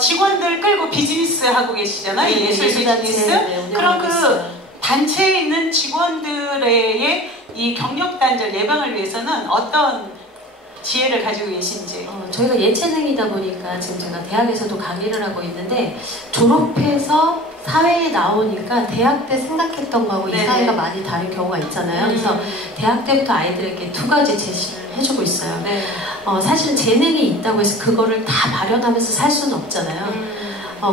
직원들 끌고 비즈니스 하고 계시잖아요. 네, 예술 비즈니스. 네, 그럼 그 단체에 있는 직원들의 이 경력 단절 예방을 위해서는 어떤 지혜를 가지고 계신지. 저희가 예체능이다 보니까 지금 제가 대학에서도 강의를 하고 있는데 졸업해서 사회에 나오니까 대학 때 생각했던 거하고 이 사회가 많이 다른 경우가 있잖아요. 그래서 대학 때부터 아이들에게 두 가지 제시를 해주고 있어요. 네. 사실은 재능이 있다고 해서 그거를 다 발현하면서 살 수는 없잖아요.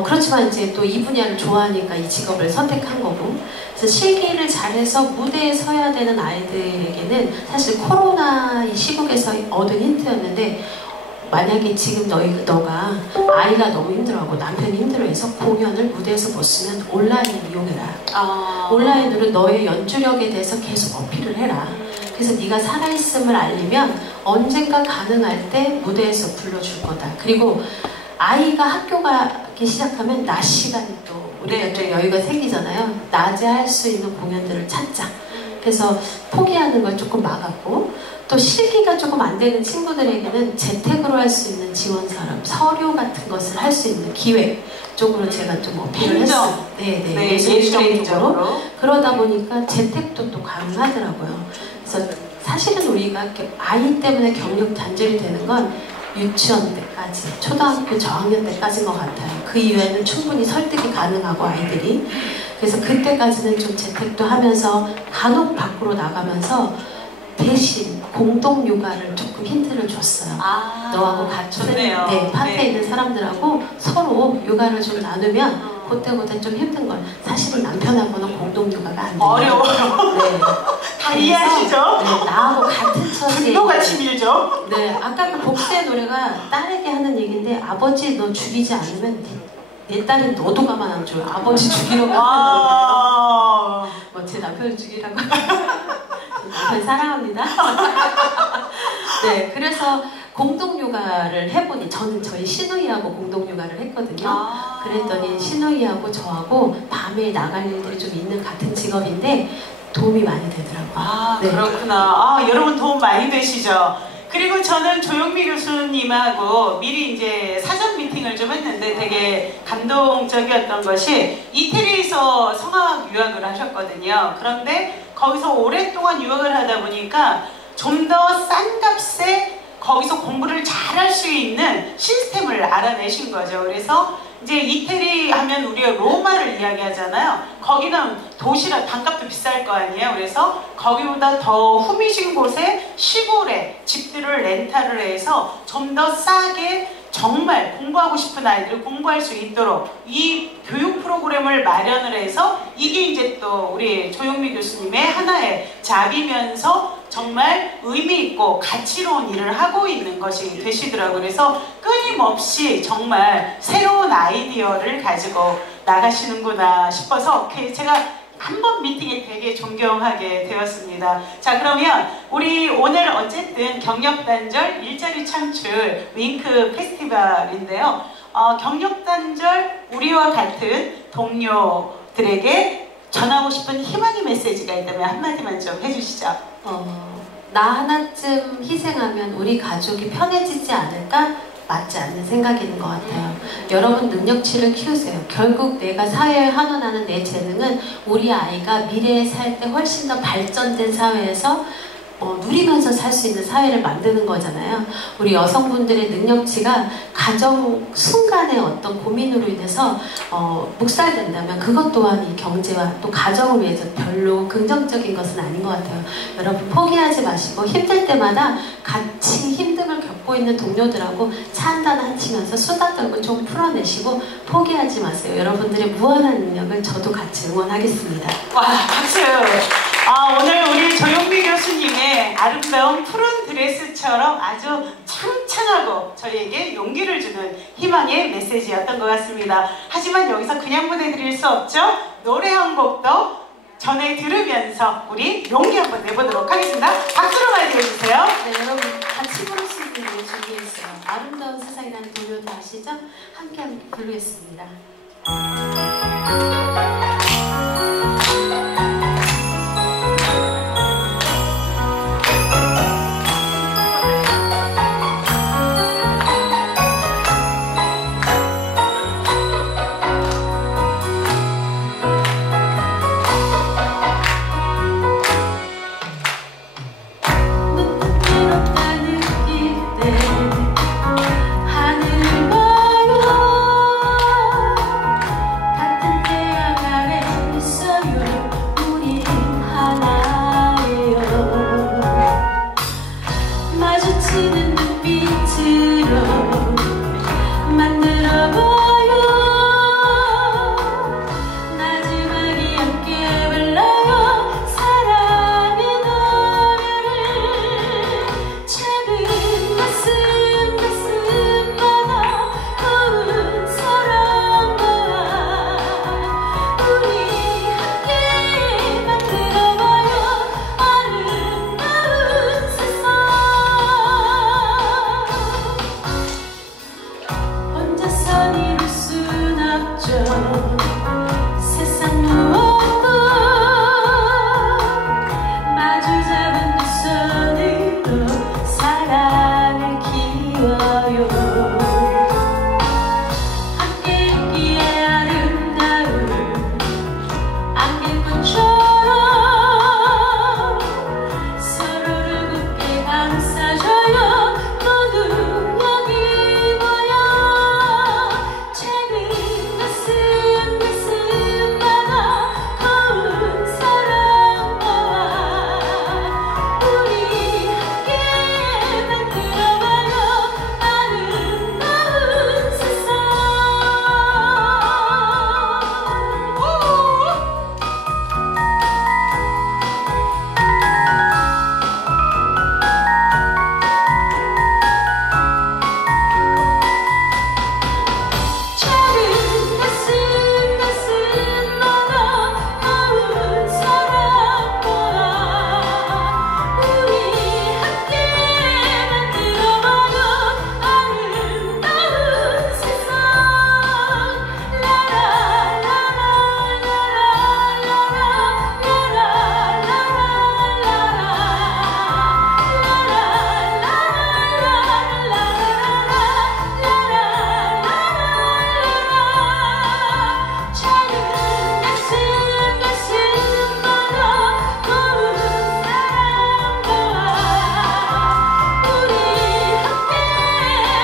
그렇지만 이제 또 이 분야를 좋아하니까 이 직업을 선택한 거고. 그래서 실기를 잘해서 무대에 서야 되는 아이들에게는 사실 코로나 이 시국에서 얻은 힌트였는데, 만약에 지금 너가 아이가 너무 힘들어하고 남편이 힘들어해서 공연을 무대에서 못 쓰면 온라인을 이용해라. 온라인으로 너의 연주력에 대해서 계속 어필을 해라. 그래서 네가 살아있음을 알리면 언젠가 가능할 때 무대에서 불러줄 거다. 그리고 아이가 학교 가기 시작하면 낮 시간이 또 우리가 좀 여유가 생기잖아요. 낮에 할 수 있는 공연들을 찾자. 그래서 포기하는 걸 조금 막았고, 또 실기가 조금 안 되는 친구들에게는 재택으로 할 수 있는 지원 사람, 서류 같은 것을 할 수 있는 기획 쪽으로 제가 좀 어필을 했어요. 네, 예술적인 쪽으로. 그러다 보니까 재택도 또 가능하더라고요. 그래서 사실은 우리가 아이 때문에 경력 단절이 되는 건 유치원 때까지, 초등학교 저학년 때까지인 것 같아요. 그 이후에는 충분히 설득이 가능하고 아이들이. 그래서 그때까지는 좀 재택도 하면서 간혹 밖으로 나가면서 대신 공동 육아를 조금 힌트를 줬어요. 너하고 같이 파트에 있는 사람들하고 서로 육아를 좀 나누면 그때 좀 힘든 걸. 사실은 남편하고는 공동 육아가 안 돼요. 어려워요. 네. 다 이해하시죠? 네, 나하고 같은 처지에. 분노가 치밀죠? 네, 아까 그 복수의 노래가 딸에게 하는 얘기인데, 아버지 너 죽이지 않으면 내 딸이 너도 가만 안 줘요. 아버지 죽이려고 하는 거예요. 뭐 제 남편을 죽이라고. 남편 사랑합니다. 네, 그래서 공동육아를 해보니, 저는 저희 시누이하고 공동육아를 했거든요. 그랬더니 시누이하고 저하고 밤에 나갈 일들이 좀 있는 같은 직업인데 도움이 많이 되더라고요. 네. 그렇구나. 여러분 도움 많이 되시죠? 그리고 저는 조용미 교수님하고 미리 이제 사전 미팅을 좀 했는데 되게 감동적이었던 것이, 이태리에서 성악 유학을 하셨거든요. 그런데 거기서 오랫동안 유학을 하다 보니까 좀 더 싼 값에 거기서 공부를 잘할 수 있는 시스템을 알아내신 거죠. 그래서 이제 이태리 하면 우리가 로마를 이야기하잖아요. 거기는 도시락 단값도 비쌀 거 아니에요. 그래서 거기보다 더 후미진 곳에 시골에 집들을 렌탈을 해서 좀 더 싸게 정말 공부하고 싶은 아이들이 공부할 수 있도록 이 교육 프로그램을 마련을 해서, 이게 이제 또 우리 조용미 교수님의 하나의 잡이면서 정말 의미 있고 가치로운 일을 하고 있는 것이 되시더라고요. 그래서 끊임없이 정말 새로운 아이디어를 가지고 나가시는구나 싶어서 제가 한 번 미팅에 되게 존경하게 되었습니다. 자, 그러면 우리 오늘 어쨌든 경력단절 일자리 창출 윙크 페스티벌인데요. 경력단절 우리와 같은 동료들에게 전하고 싶은 희망의 메시지가 있다면 한마디만 좀 해주시죠. 나 하나쯤 희생하면 우리 가족이 편해지지 않을까? 맞지 않는 생각이 있는 것 같아요. 여러분 능력치를 키우세요. 결국 내가 사회에 환원하는 내 재능은 우리 아이가 미래에 살 때 훨씬 더 발전된 사회에서 누리면서 살 수 있는 사회를 만드는 거잖아요. 우리 여성분들의 능력치가 가정 순간의 어떤 고민으로 인해서 묵살된다면 그것 또한 이 경제와 또 가정을 위해서 별로 긍정적인 것은 아닌 것 같아요. 여러분 포기하지 마시고 힘들 때마다 같이 힘듦을 겪고 있는 동료들하고 차 한잔 하시면서 수다 떨고 좀 풀어내시고 포기하지 마세요. 여러분들의 무한한 능력을 저도 같이 응원하겠습니다. 와, 박수! 오늘 우리 조용미 교수님의 아름다운 푸른 드레스처럼 아주 창창하고 저희에게 용기를 주는 희망의 메시지였던 것 같습니다. 하지만 여기서 그냥 보내드릴 수 없죠? 노래 한 곡 더 전해 들으면서 우리 용기 한번 내보도록 하겠습니다. 박수로 맞이해주세요. 네, 여러분 같이 부를 수 있는 노래 준비했어요. 아름다운 세상이라는 노래도 아시죠? 함께 부르겠습니다. 마주치는 눈빛으로 만들어봐요. 마지막에 함께 불러요. 사랑의 노래를. 작은 가슴마다 고운 사랑과 우리 함께 만들어봐요. 아름다운 세상. 혼자서 이룰 순 없죠. 세상 무엇도 마주 잡은 두 손으로 사랑을 키워요. 함께 있기에 아름다운 안개꽃처럼 서로를 굳게 감싸줘요. 모두 여기 모여 작은 가슴마다 고운 사랑과 우리 함께 만들어봐요. 아름다운 세상. 작은 가슴마다 고운 사랑과 우리 함께 만들어봐요. 아름다운 세상. 작은 가슴마다 고운 사랑과 우리 함께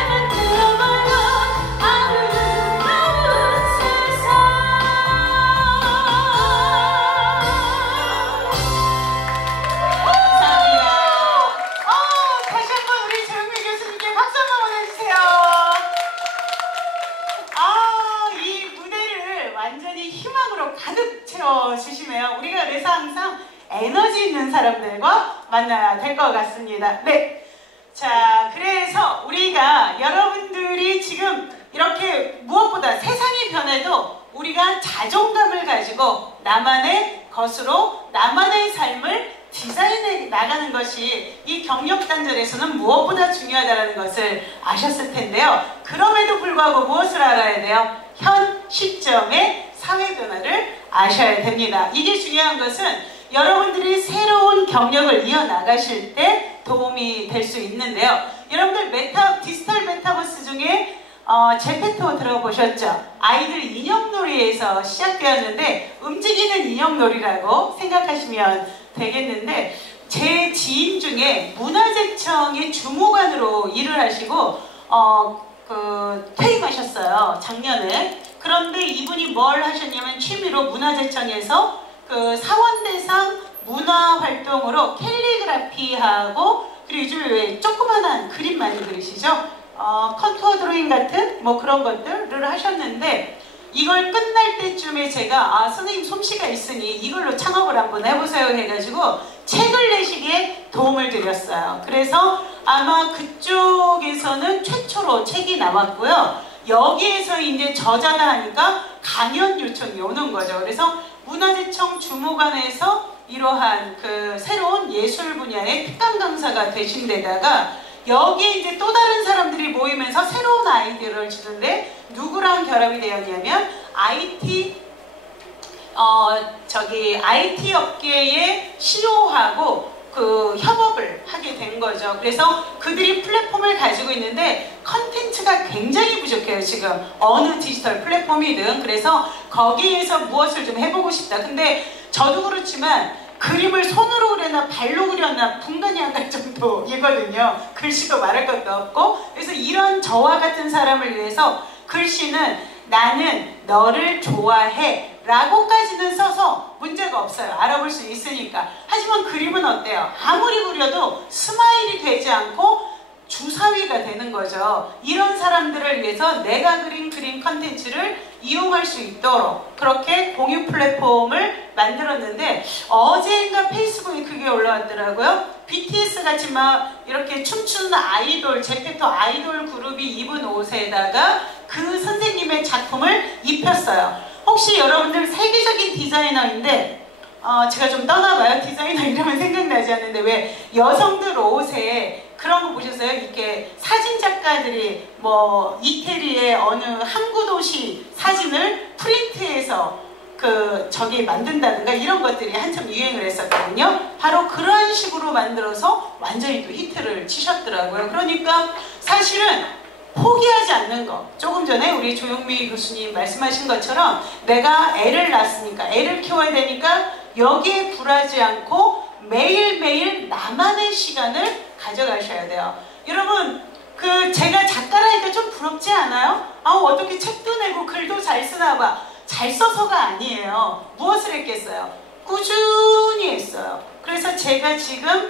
만들어봐요. 아름다운 세상. 감사합니다. 다시 한번 우리 조영미 교수님께 박수 한번 보내주세요. 이 무대를 완전히 희망으로 가득 채워주시네요. 우리가 그래서 항상 에너지 있는 사람들과 만나야 될 것 같습니다. 네. 자, 그래서 우리가 여러분들이 지금 이렇게 무엇보다 세상이 변해도 우리가 자존감을 가지고 나만의 것으로 나만의 삶을 디자인해 나가는 것이 이 경력단절에서는 무엇보다 중요하다는 것을 아셨을 텐데요. 그럼에도 불구하고 무엇을 알아야 돼요? 현 시점의 사회 변화를 아셔야 됩니다. 이게 중요한 것은 여러분들이 새로운 경력을 이어나가실 때 도움이 될 수 있는데요. 여러분들 디지털 메타버스 중에 제페토 들어보셨죠? 아이들 인형놀이에서 시작되었는데 움직이는 인형놀이라고 생각하시면 되겠는데, 제 지인 중에 문화재청의 주무관으로 일을 하시고 퇴임하셨어요, 작년에. 그런데 이분이 뭘 하셨냐면 취미로 문화재청에서 사원대상 문화활동으로 캘리그라피하고, 그리고 요즘에 왜 조그만한 그림 많이 그리시죠? 컨투어 드로잉 같은 뭐 그런 것들을 하셨는데, 이걸 끝날 때쯤에 제가 선생님 솜씨가 있으니 이걸로 창업을 한번 해보세요 해가지고 책을 내시기에 도움을 드렸어요. 그래서 아마 그쪽에서는 최초로 책이 나왔고요. 여기에서 이제 저자나 하니까 강연 요청이 오는 거죠. 그래서 문화재청 주무관에서 이러한 새로운 예술 분야의 특강 강사가 되신 데다가 여기에 이제 또 다른 사람들이 모이면서 새로운 아이디어를 주는데, 누구랑 결합이 되었냐면 IT 업계의 CEO하고 협업을 하게 된 거죠. 그래서 그들이 플랫폼을 가지고 있는데 컨텐츠가 굉장히 부족해요, 지금. 어느 디지털 플랫폼이든. 그래서 거기에서 무엇을 좀 해보고 싶다. 근데 저도 그렇지만 그림을 손으로 그렸나 발로 그렸나 분간이 안 갈 정도이거든요. 글씨도 말할 것도 없고. 그래서 이런 저와 같은 사람을 위해서 글씨는 나는 너를 좋아해 라고까지는 써서 문제가 없어요. 알아볼 수 있으니까. 하지만 그림은 어때요? 아무리 그려도 스마일이 되지 않고 찌꺼기가 되는 거죠. 이런 사람들을 위해서 내가 그린 그림 컨텐츠를 이용할 수 있도록 그렇게 공유 플랫폼을 만들었는데, 어제인가 페이스북에 그게 올라왔더라고요. BTS 같이 막 이렇게 춤추는 아이돌, 제페토 아이돌 그룹이 입은 옷에다가 그 선생님의 작품을 입혔어요. 혹시 여러분들 세계적인 디자이너인데, 제가 좀 떠나봐요. 디자이너 이러면 생각나지 않는데, 왜 여성들 옷에 그런 거 보셨어요? 이렇게 사진 작가들이 뭐 이태리의 어느 항구 도시 사진을 프린트해서 저기 만든다든가 이런 것들이 한참 유행을 했었거든요. 바로 그런 식으로 만들어서 완전히 또 히트를 치셨더라고요. 그러니까 사실은 포기하지 않는 거. 조금 전에 우리 조영미 교수님 말씀하신 것처럼 내가 애를 낳았으니까, 애를 키워야 되니까 여기에 굴하지 않고 매일매일 나만의 시간을 가져가셔야 돼요. 여러분, 제가 작가라니까 좀 부럽지 않아요? 어떻게 책도 내고 글도 잘 쓰나 봐. 잘 써서가 아니에요. 무엇을 했겠어요? 꾸준히 했어요. 그래서 제가 지금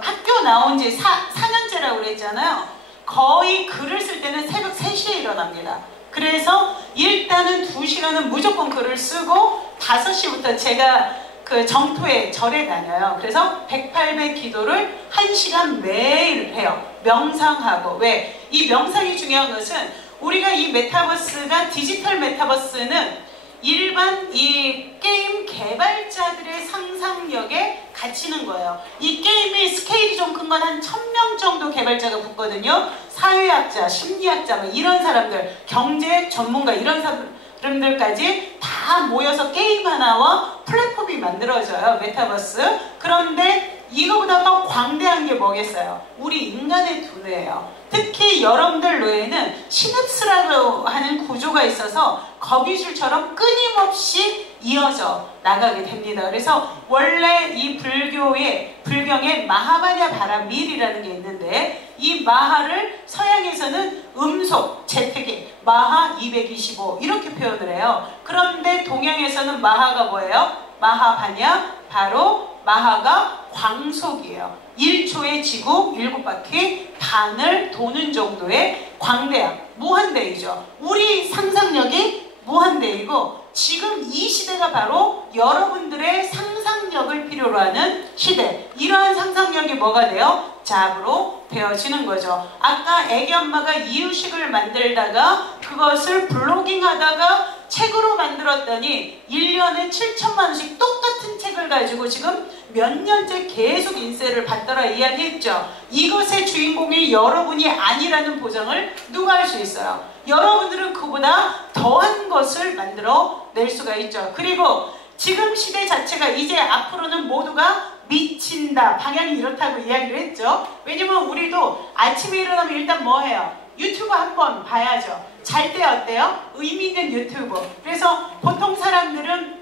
학교 나온 지 4년째라고 그랬잖아요. 거의 글을 쓸 때는 새벽 3시에 일어납니다. 그래서 일단은 2시간은 무조건 글을 쓰고 5시부터 제가 정토에 절에 다녀요. 그래서 108배 기도를 1시간 매일 해요. 명상하고. 왜? 이 명상이 중요한 것은 우리가 이 메타버스가, 디지털 메타버스는 일반 이 게임 개발자들의 상상력에 갇히는 거예요. 이 게임의 스케일이 좀 큰 건 한 1000명 정도 개발자가 붙거든요. 사회학자, 심리학자, 뭐 이런 사람들, 경제 전문가 이런 사람들까지 다 모여서 게임 하나와 플랫폼이 만들어져요. 메타버스. 그런데 이거보다 더 광대한 게 뭐겠어요? 우리 인간의 두뇌예요. 특히 여러분들 뇌에는 시냅스라고 하는 구조가 있어서 거미줄처럼 끊임없이 이어져 나가게 됩니다. 그래서 원래 이 불경에 마하바냐 바라밀이라는 게 있는데, 이 마하를 서양에서는 음속, 재택이 마하 225 이렇게 표현을 해요. 그런데 동양에서는 마하가 뭐예요? 마하바냐, 바로 마하가 광속이에요. 1초의 지구 7바퀴 반을 도는 정도의 광대함, 무한대이죠. 우리 상상력이 무한대이고, 지금 이 시대가 바로 여러분들의 상상력을 필요로 하는 시대. 이러한 상상력이 뭐가 돼요? 잡으로 되어지는 거죠. 아까 애기 엄마가 이유식을 만들다가 그것을 블로깅 하다가 책으로 만들었더니 1년에 7천만 원씩 똑같은 책을 가지고 지금 몇 년째 계속 인세를 받더라 이야기했죠. 이것의 주인공이 여러분이 아니라는 보장을 누가 할 수 있어요? 여러분들은 그보다 더한 것을 만들어 낼 수가 있죠. 그리고 지금 시대 자체가 이제 앞으로는 모두가 미친다, 방향이 이렇다고 이야기를 했죠. 왜냐면 우리도 아침에 일어나면 일단 뭐 해요? 유튜브 한번 봐야죠. 잘 때 어때요? 의미 있는 유튜브. 그래서 보통 사람들은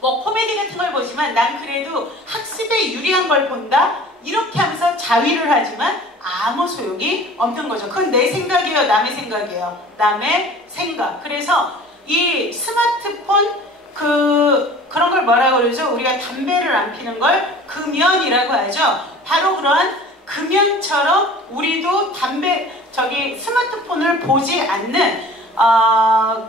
뭐 코미디 같은 걸 보지만 난 그래도 학습에 유리한 걸 본다? 이렇게 하면서 자위를 하지만 아무 소용이 없는 거죠. 그건 내 생각이에요? 남의 생각이에요? 남의 생각. 그래서 이 스마트폰 그런 걸 뭐라고 그러죠? 우리가 담배를 안 피는 걸 금연이라고 하죠. 바로 그러한 금연처럼 우리도 스마트폰을 보지 않는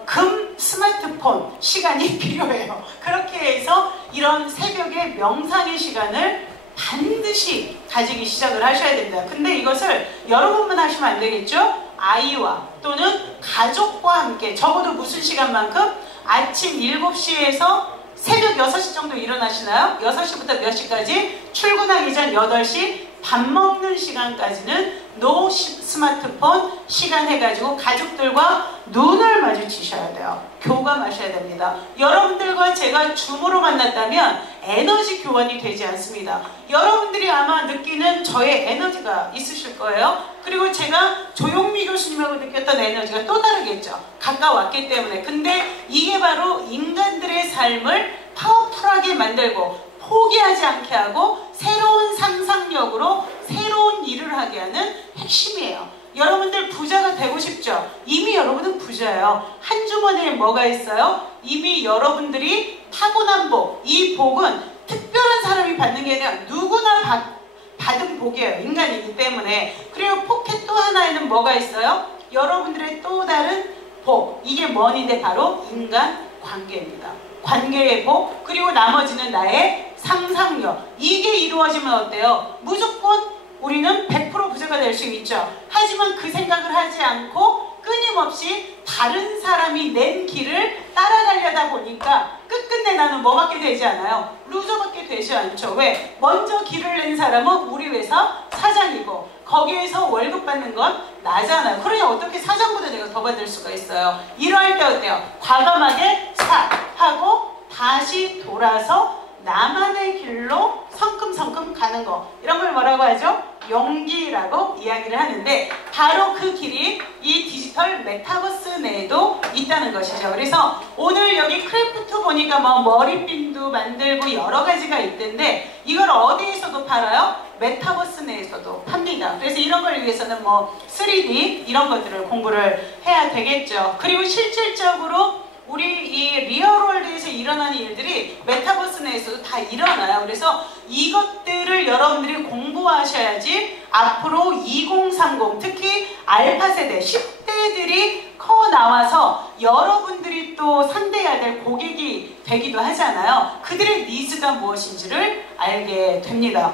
금 스마트폰 시간이 필요해요. 그렇게 해서 이런 새벽에 명상의 시간을 반드시 가지기 시작을 하셔야 됩니다. 근데 이것을 여러분만 하시면 안 되겠죠? 아이와 또는 가족과 함께, 적어도 무슨 시간만큼? 아침 7시에서 새벽 6시 정도 일어나시나요? 6시부터 몇 시까지? 출근하기 전 8시 밥 먹는 시간까지는 노 스마트폰 시간 해가지고 가족들과 눈을 마주치셔야 돼요. 교감하셔야 됩니다. 여러분들과 제가 줌으로 만났다면 에너지 교환이 되지 않습니다. 여러분들이 아마 느끼는 저의 에너지가 있으실 거예요. 그리고 제가 조용미 교수님하고 느꼈던 에너지가 또 다르겠죠. 가까웠기 때문에. 근데 이게 바로 인간들의 삶을 파워풀하게 만들고 포기하지 않게 하고 새로운 상상력으로 새로운 일을 하게 하는 핵심이에요. 여러분들 부자가 되고 싶죠? 이미 여러분은 부자예요. 한 주머니에 뭐가 있어요? 이미 여러분들이 타고난 복, 이 복은 특별한 사람이 받는 게 아니라 누구나 받은 복이에요. 인간이기 때문에. 그리고 포켓 또 하나에는 뭐가 있어요? 여러분들의 또 다른 복. 이게 뭐인데 바로 인간 관계입니다. 관계의 복. 그리고 나머지는 나의 상상력. 이게 이루어지면 어때요? 무조건 우리는 100% 부자가 될 수 있죠. 하지만 그 생각을 하지 않고 끊임없이 다른 사람이 낸 길을 따라가려다 보니까 끝끝내 나는 뭐밖에 되지 않아요? 루저밖에 되지 않죠. 왜? 먼저 길을 낸 사람은 우리 회사 사장이고 거기에서 월급 받는 건 나잖아요. 그러니 어떻게 사장보다 내가 더 받을 수가 있어요. 이러할 때 어때요? 과감하게 사 하고 다시 돌아서 나만의 길로 성큼성큼 가는 거. 이런 걸 뭐라고 하죠? 용기라고 이야기를 하는데 바로 그 길이 이 디지털 메타버스 내에도 있다는 것이죠. 그래서 오늘 여기 크래프트 보니까 뭐 머리핀도 만들고 여러 가지가 있던데 이걸 어디에서도 팔아요? 메타버스 내에서도 팝니다. 그래서 이런 걸 위해서는 뭐 3D 이런 것들을 공부를 해야 되겠죠. 그리고 실질적으로 우리 이 리얼월드에서 일어나는 일들이 메타버스 내에서도 다 일어나요. 그래서 이것들을 여러분들이 공부하셔야지 앞으로 2030 특히 알파 세대 10대들이 커 나와서 여러분들이 또 상대해야 될 고객이 되기도 하잖아요. 그들의 니즈가 무엇인지를 알게 됩니다.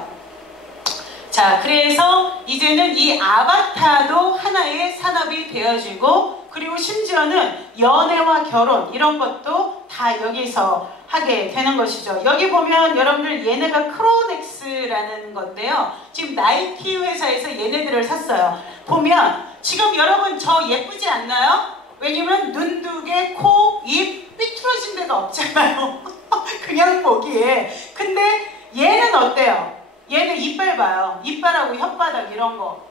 자, 그래서 이제는 이 아바타도 하나의 산업이 되어지고 그리고 심지어는 연애와 결혼 이런 것도 다 여기서 하게 되는 것이죠. 여기 보면 여러분들 얘네가 크로넥스라는 건데요. 지금 나이키 회사에서 얘네들을 샀어요. 보면 지금 여러분 저 예쁘지 않나요? 왜냐면 눈 두 개, 코, 입 삐뚤어진 데가 없잖아요. 그냥 보기에. 근데 얘는 어때요? 얘는 이빨 봐요. 이빨하고 혓바닥 이런 거.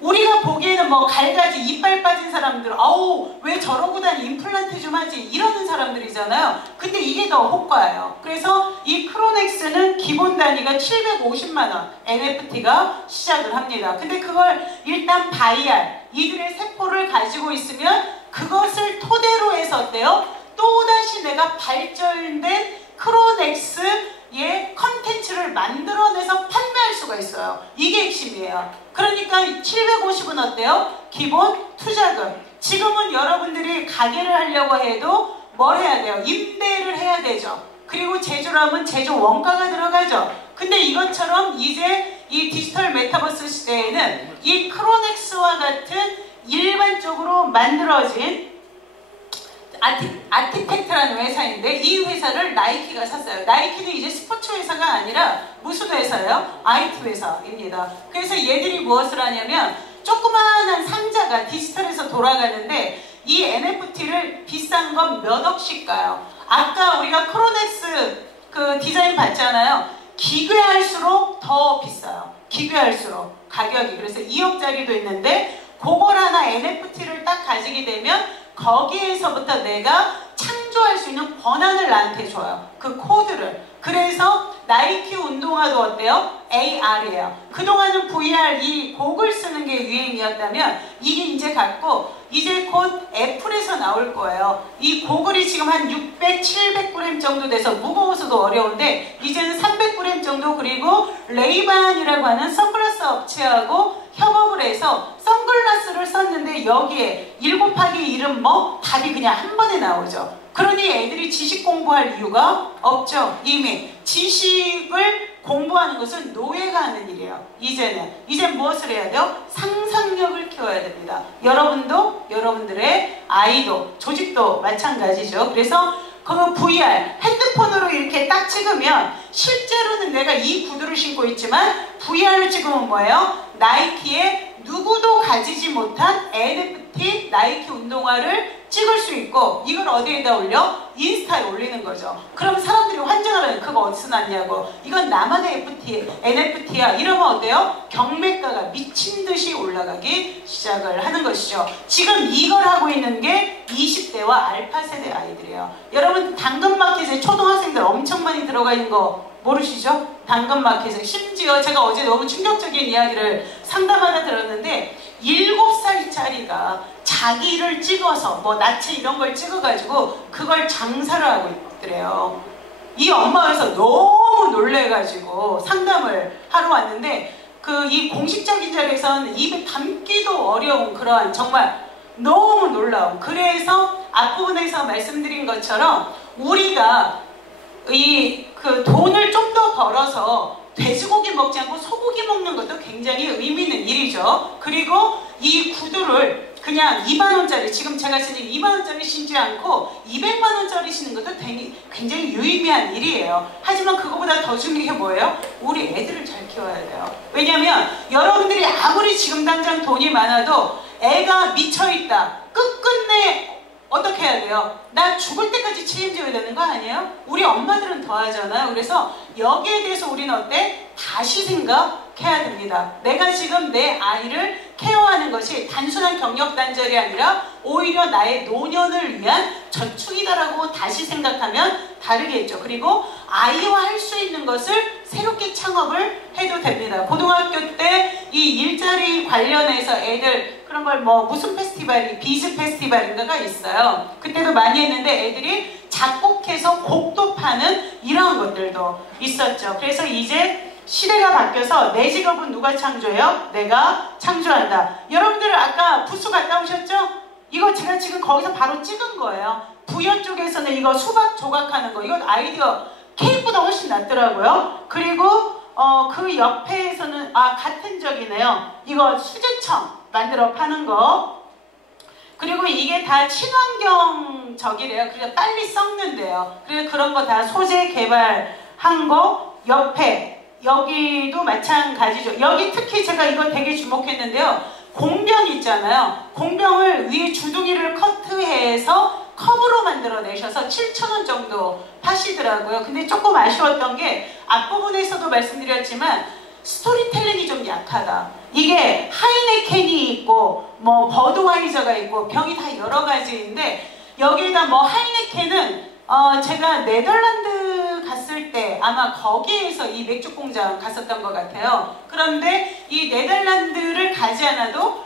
우리가 보기에는 뭐 갈가지 이빨 빠진 사람들 아우 왜 저러고 다니 임플란트 좀 하지 이러는 사람들이잖아요. 근데 이게 더 호가예요. 그래서 이 크로넥스는 기본 단위가 750만원 NFT가 시작을 합니다. 근데 그걸 일단 바이알 이들의 세포를 가지고 있으면 그것을 토대로 해서 어때요? 또다시 내가 발전된 크로넥스의 컨텐츠를 만들어내서 판매할 수가 있어요. 이게 핵심이에요. 그러니까 750은 어때요? 기본 투자금. 지금은 여러분들이 가게를 하려고 해도 뭘 해야 돼요? 임대를 해야 되죠. 그리고 제조를 하면 제조 원가가 들어가죠. 근데 이것처럼 이제 이 디지털 메타버스 시대에는 이 크로넥스와 같은 일반적으로 만들어진 아티팩트라는 회사인데 이 회사를 나이키가 샀어요. 나이키는 이제 스포츠 회사가 아니라 무슨 회사예요? IT 회사입니다. 그래서 얘들이 무엇을 하냐면 조그마한 상자가 디지털에서 돌아가는데 이 NFT를 비싼 건 몇 억씩 가요. 아까 우리가 크로넥스 그 디자인 봤잖아요. 기괴할수록 더 비싸요. 기괴할수록 가격이. 그래서 2억짜리도 있는데 그걸 하나 NFT를 딱 가지게 되면 거기에서부터 내가 창조할 수 있는 권한을 나한테 줘요. 그 코드를. 그래서 나이키 운동화도 어때요? AR이에요. 그동안은 VR 이 곡을 쓰는 게 유행이었다면 이게 이제 갔고 이제 곧 애플에서 나올 거예요. 이 고글이 지금 한 600, 700g 정도 돼서 무거워서도 어려운데 이제는 300g 정도 그리고 레이반이라고 하는 선글라스 업체하고 협업을 해서 선글라스를 썼는데 여기에 7 곱하기 1은 뭐? 답이 그냥 한 번에 나오죠. 그러니 애들이 지식 공부할 이유가 없죠. 이미 지식을 공부하는 것은 노예가 하는 일이에요. 이제 무엇을 해야 돼요? 상상력을 키워야 됩니다. 여러분도 여러분들의 아이도 조직도 마찬가지죠. 그래서 그 VR 핸드폰으로 이렇게 딱 찍으면 실제로는 내가 이 구두를 신고 있지만 VR을 찍으면 뭐예요? 나이키의 누구도 가지지 못한 NFT 나이키 운동화를 찍을 수 있고 이걸 어디에다 올려? 인스타에 올리는 거죠. 그럼 사람들이 환장하면 그거 어디서 났냐고. 이건 나만의 NFT야. 이러면 어때요? 경매가가 미친 듯이 올라가기 시작을 하는 것이죠. 지금 이걸 하고 있는 게 20대와 알파 세대 아이들이에요. 여러분 당근마켓에 초등학생들 엄청 많이 들어가 있는 거 모르시죠? 당근마켓에. 심지어 제가 어제 너무 충격적인 이야기를 상담하다 들었는데 7살짜리가 자기를 찍어서 뭐 나치 이런 걸 찍어가지고 그걸 장사를 하고 있더래요. 이 엄마에서 너무 놀래가지고 상담을 하러 왔는데 이 공식적인 자리에서는 입에 담기도 어려운 그런 정말 너무 놀라운, 그래서 앞부분에서 말씀드린 것처럼 우리가 그 돈을 좀 더 벌어서 돼지고기 먹지 않고 소고기 먹는 것도 굉장히 의미 있는 일이죠. 그리고 이 구두를 그냥 2만원짜리, 지금 제가 신는 2만원짜리 신지 않고 200만원짜리 신는 것도 굉장히 유의미한 일이에요. 하지만 그거보다 더 중요한 게 뭐예요? 우리 애들을 잘 키워야 돼요. 왜냐면 여러분들이 아무리 지금 당장 돈이 많아도 애가 미쳐있다, 끝끝내 어떻게 해야 돼요? 나 죽을 때까지 책임져야 되는 거 아니에요? 우리 엄마들은 더 하잖아요. 그래서 여기에 대해서 우리는 어때? 다시 생각해야 됩니다. 내가 지금 내 아이를 케어하는 것이 단순한 경력 단절이 아니라 오히려 나의 노년을 위한 저축이다라고 다시 생각하면 다르겠죠. 그리고 아이와 할 수 있는 것을 새롭게 창업을 해도 됩니다. 고등학교 때 이 일자리 관련해서 애들 그런 걸 무슨 페스티벌이, 비즈 페스티벌인가가 있어요. 그때도 많이 했는데 애들이 작곡해서 곡도 파는 이러한 것들도 있었죠. 그래서 이제 시대가 바뀌어서 내 직업은 누가 창조해요? 내가 창조한다. 여러분들 아까 부스 갔다 오셨죠? 이거 제가 지금 거기서 바로 찍은 거예요. 부연 쪽에서는 이거 수박 조각하는 거, 이건 아이디어 케이크보다 훨씬 낫더라고요. 그리고 그 옆에서는 같은 적이네요. 이거 수제청 만들어 파는 거. 그리고 이게 다 친환경적이래요. 그래서 빨리 썩는데요. 그래서 그런 거 다 소재 개발한 거. 옆에 여기도 마찬가지죠. 여기 특히 제가 이거 되게 주목했는데요. 공병 있잖아요. 공병을 위에 주둥이를 커트해서 컵으로 만들어내셔서 7,000원 정도 파시더라고요. 근데 조금 아쉬웠던 게 앞부분에서도 말씀드렸지만 스토리텔링이 좀 약하다. 이게 하이네켄이 있고 버드와이저가 있고 병이 다 여러 가지인데 여기에다 하이네켄은 제가 네덜란드 갔을 때 아마 거기에서 이 맥주 공장 갔었던 것 같아요. 그런데 이 네덜란드를 가지 않아도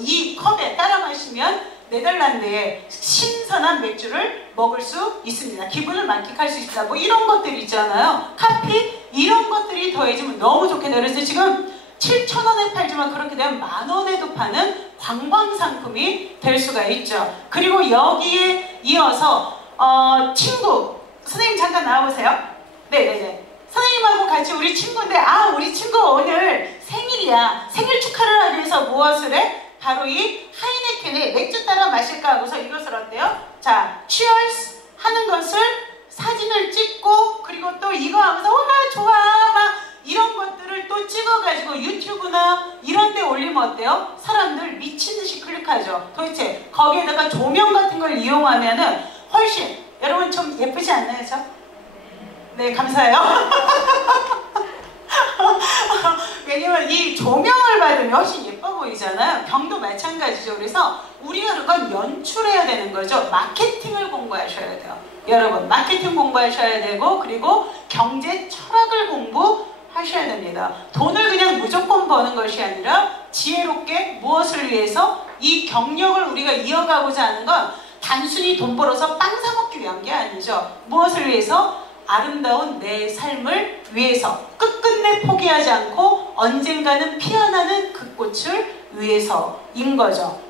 이 컵에 따라 마시면 네덜란드의 신선한 맥주를 먹을 수 있습니다. 기분을 만끽할 수 있다. 이런 것들 있잖아요. 카피 이런 것들이 더해지면 너무 좋겠네요. 그래서 지금 7,000원에 팔지만 그렇게 되면 10,000원에도 파는 관광 상품이 될 수가 있죠. 그리고 여기에 이어서 친구 선생님 잠깐 나와보세요. 네네네. 선생님하고 같이 우리 친구인데 우리 친구 오늘 생일이야. 생일 축하를 하기 위해서 무엇을 해? 바로 이 하이네켄에 맥주 따라 마실까 하고서 이것을 어때요? 자, cheers 하는 것을 사진을 찍고 그리고 또 이거 하면서 와 좋아 막 이런 것들을 또 찍어가지고 유튜브나 이런 데 올리면 어때요? 사람들 미친듯이 클릭하죠. 도대체 거기에다가 조명 같은 걸 이용하면은 훨씬 여러분 좀 예쁘지 않나요? 저? 네, 감사해요. 왜냐면 이 조명을 받으면 훨씬 예뻐 보이잖아요. 병도 마찬가지죠. 그래서 우리가 그건 연출해야 되는 거죠. 마케팅을 공부하셔야 돼요. 여러분 마케팅 공부하셔야 되고 그리고 경제 철학을 공부하셔야 됩니다. 돈을 그냥 무조건 버는 것이 아니라 지혜롭게 무엇을 위해서 이 경력을 우리가 이어가고자 하는 건 단순히 돈 벌어서 빵 사 먹기 위한 게 아니죠. 무엇을 위해서? 아름다운 내 삶을 위해서 끝끝내 포기하지 않고 언젠가는 피어나는 그 꽃을 위해서인 거죠.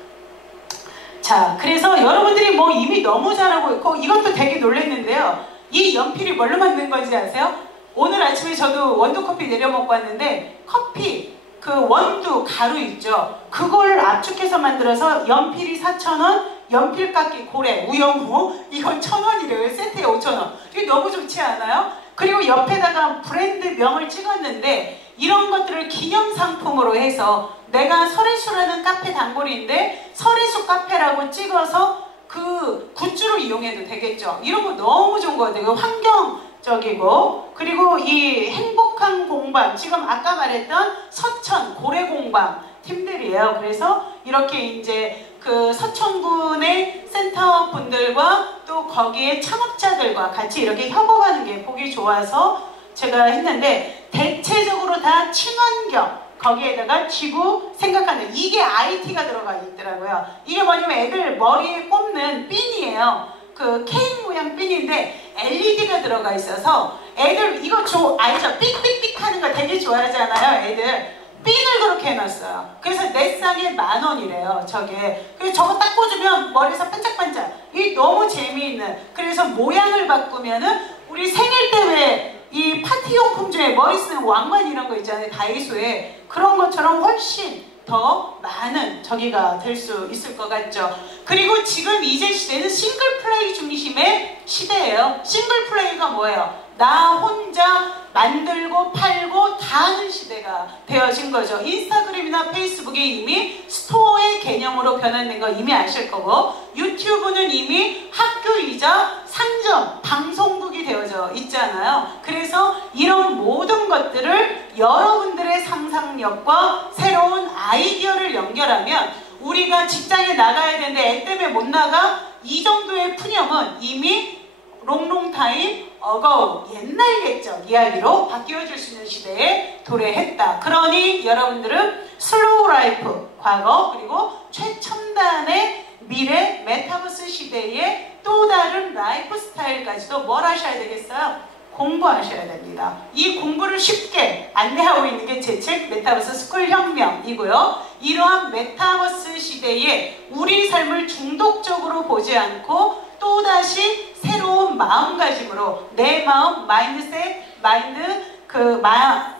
자, 그래서 여러분들이 이미 너무 잘하고 있고 이것도 되게 놀랐는데요. 이 연필이 뭘로 만든 건지 아세요? 오늘 아침에 저도 원두커피 내려 먹고 왔는데 커피 원두 가루 있죠. 그걸 압축해서 만들어서 연필이 4,000원, 연필깎이 고래, 우영우 이건 1,000원이래요. 세트에 5,000원. 이게 너무 좋지 않아요? 그리고 옆에다가 브랜드명을 찍었는데 이런 것들을 기념상품으로 해서 내가 설혜수라는 카페 단골인데 설혜수 카페라고 찍어서 그 굿즈로 이용해도 되겠죠. 이런 거 너무 좋은 것 같아요. 환경적이고 그리고 이 행복한 공방 지금 아까 말했던 서천 고래공방 팀들이에요. 그래서 이렇게 이제 그 서천군의 센터분들과 또 거기에 창업자들과 같이 이렇게 협업하는 게 보기 좋아서 제가 했는데 대체적으로 다 친환경 거기에다가 지구 생각하는 이게 IT가 들어가 있더라고요. 이게 뭐냐면 애들 머리에 꼽는 핀이에요. 그 케이크 모양 핀인데 LED가 들어가 있어서 애들 이거 알죠? 삑삑삑 하는 거 되게 좋아하잖아요, 애들. 핀을 그렇게 해놨어요. 그래서 내 쌍에 10,000원이래요, 저게. 그래서 저거 딱 꽂으면 머리에서 반짝반짝. 이게 너무 재미있는. 그래서 모양을 바꾸면은 우리 생일 때 왜 이 파티용품 중에 머리 쓰는 왕관 이런 거 있잖아요, 다이소에. 그런 것처럼 훨씬 더 많은 저기가 될 수 있을 것 같죠. 그리고 지금 이제 시대는 싱글 플레이 중심의 시대예요. 싱글 플레이가 뭐예요? 나 혼자 만들고 팔고 다 하는 시대가 되어진 거죠. 인스타그램이나 페이스북에 이미 스토어의 개념으로 변환된 거 이미 아실 거고, 유튜브는 이미 학교이자 상점, 방송국이 되어져 있잖아요. 그래서 이런 모든 것들을 여러분들의 상상력과 새로운 아이디어를 연결하면 우리가 직장에 나가야 되는데 애 때문에 못 나가? 이 정도의 푸념은 이미 롱롱타임 어거우, 옛날겠죠. 이야기로 바뀌어질 수 있는 시대에 도래했다. 그러니 여러분들은 슬로우 라이프, 과거, 그리고 최첨단의 미래 메타버스 시대의 또 다른 라이프 스타일까지도 뭘 하셔야 되겠어요? 공부하셔야 됩니다. 이 공부를 쉽게 안내하고 있는 게 제 책 메타버스 스쿨 혁명이고요. 이러한 메타버스 시대에 우리 삶을 중독적으로 보지 않고 또다시 새로운 마음가짐으로 내 마음, 마인드셋,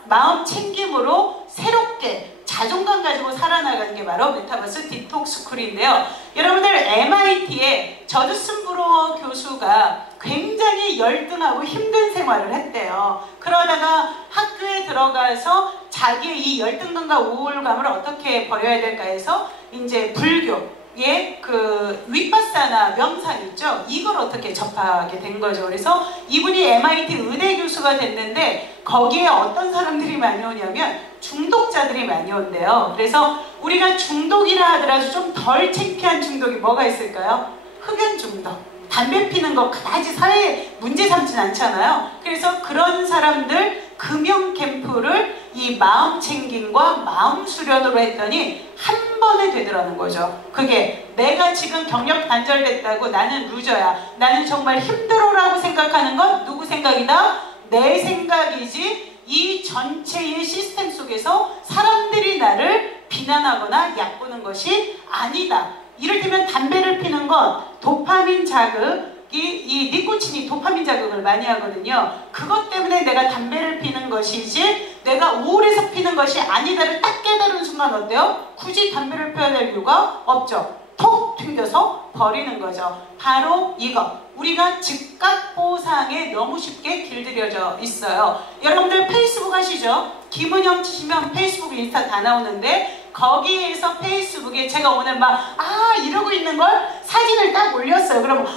마음 챙김으로 새롭게 자존감 가지고 살아나가는 게 바로 메타버스 디톡스 스쿨인데요. 여러분들 MIT의 저드슨 브로어 교수가 굉장히 열등하고 힘든 생활을 했대요. 그러다가 학교에 들어가서 자기의 이 열등감과 우울감을 어떻게 버려야 될까 해서 이제 불교의 그 윗바사나 명상 있죠? 이걸 어떻게 접하게 된 거죠. 그래서 이분이 MIT 의대 교수가 됐는데 거기에 어떤 사람들이 많이 오냐면 중독자들이 많이 온대요. 그래서 우리가 중독이라 하더라도 좀 덜 창피한 중독이 뭐가 있을까요? 흡연 중독. 담배 피는 거 그다지 사회에 문제 삼진 않잖아요. 그래서 그런 사람들 금연 캠프를 이 마음 챙김과 마음 수련으로 했더니 한 번에 되더라는 거죠. 그게 내가 지금 경력 단절됐다고 나는 루저야, 나는 정말 힘들어라고 생각하는 건 누구 생각이다? 내 생각이지 이 전체의 시스템 속에서 사람들이 나를 비난하거나 얕보는 것이 아니다. 이를테면 담배를 피는 건 도파민 자극이, 이 니코틴이 도파민 자극을 많이 하거든요. 그것 때문에 내가 담배를 피는 것이지 내가 우울해서 피는 것이 아니다를 딱 깨달은 순간 어때요? 굳이 담배를 피워야 될 이유가 없죠. 톡 튕겨서 버리는 거죠. 바로 이거. 우리가 즉각 보상에 너무 쉽게 길들여져 있어요. 여러분들 페이스북 하시죠? 김은영 치시면 페이스북, 인스타 다 나오는데 거기에서 페이스북에 제가 오늘 막 이러고 있는 걸 사진을 딱 올렸어요. 그러면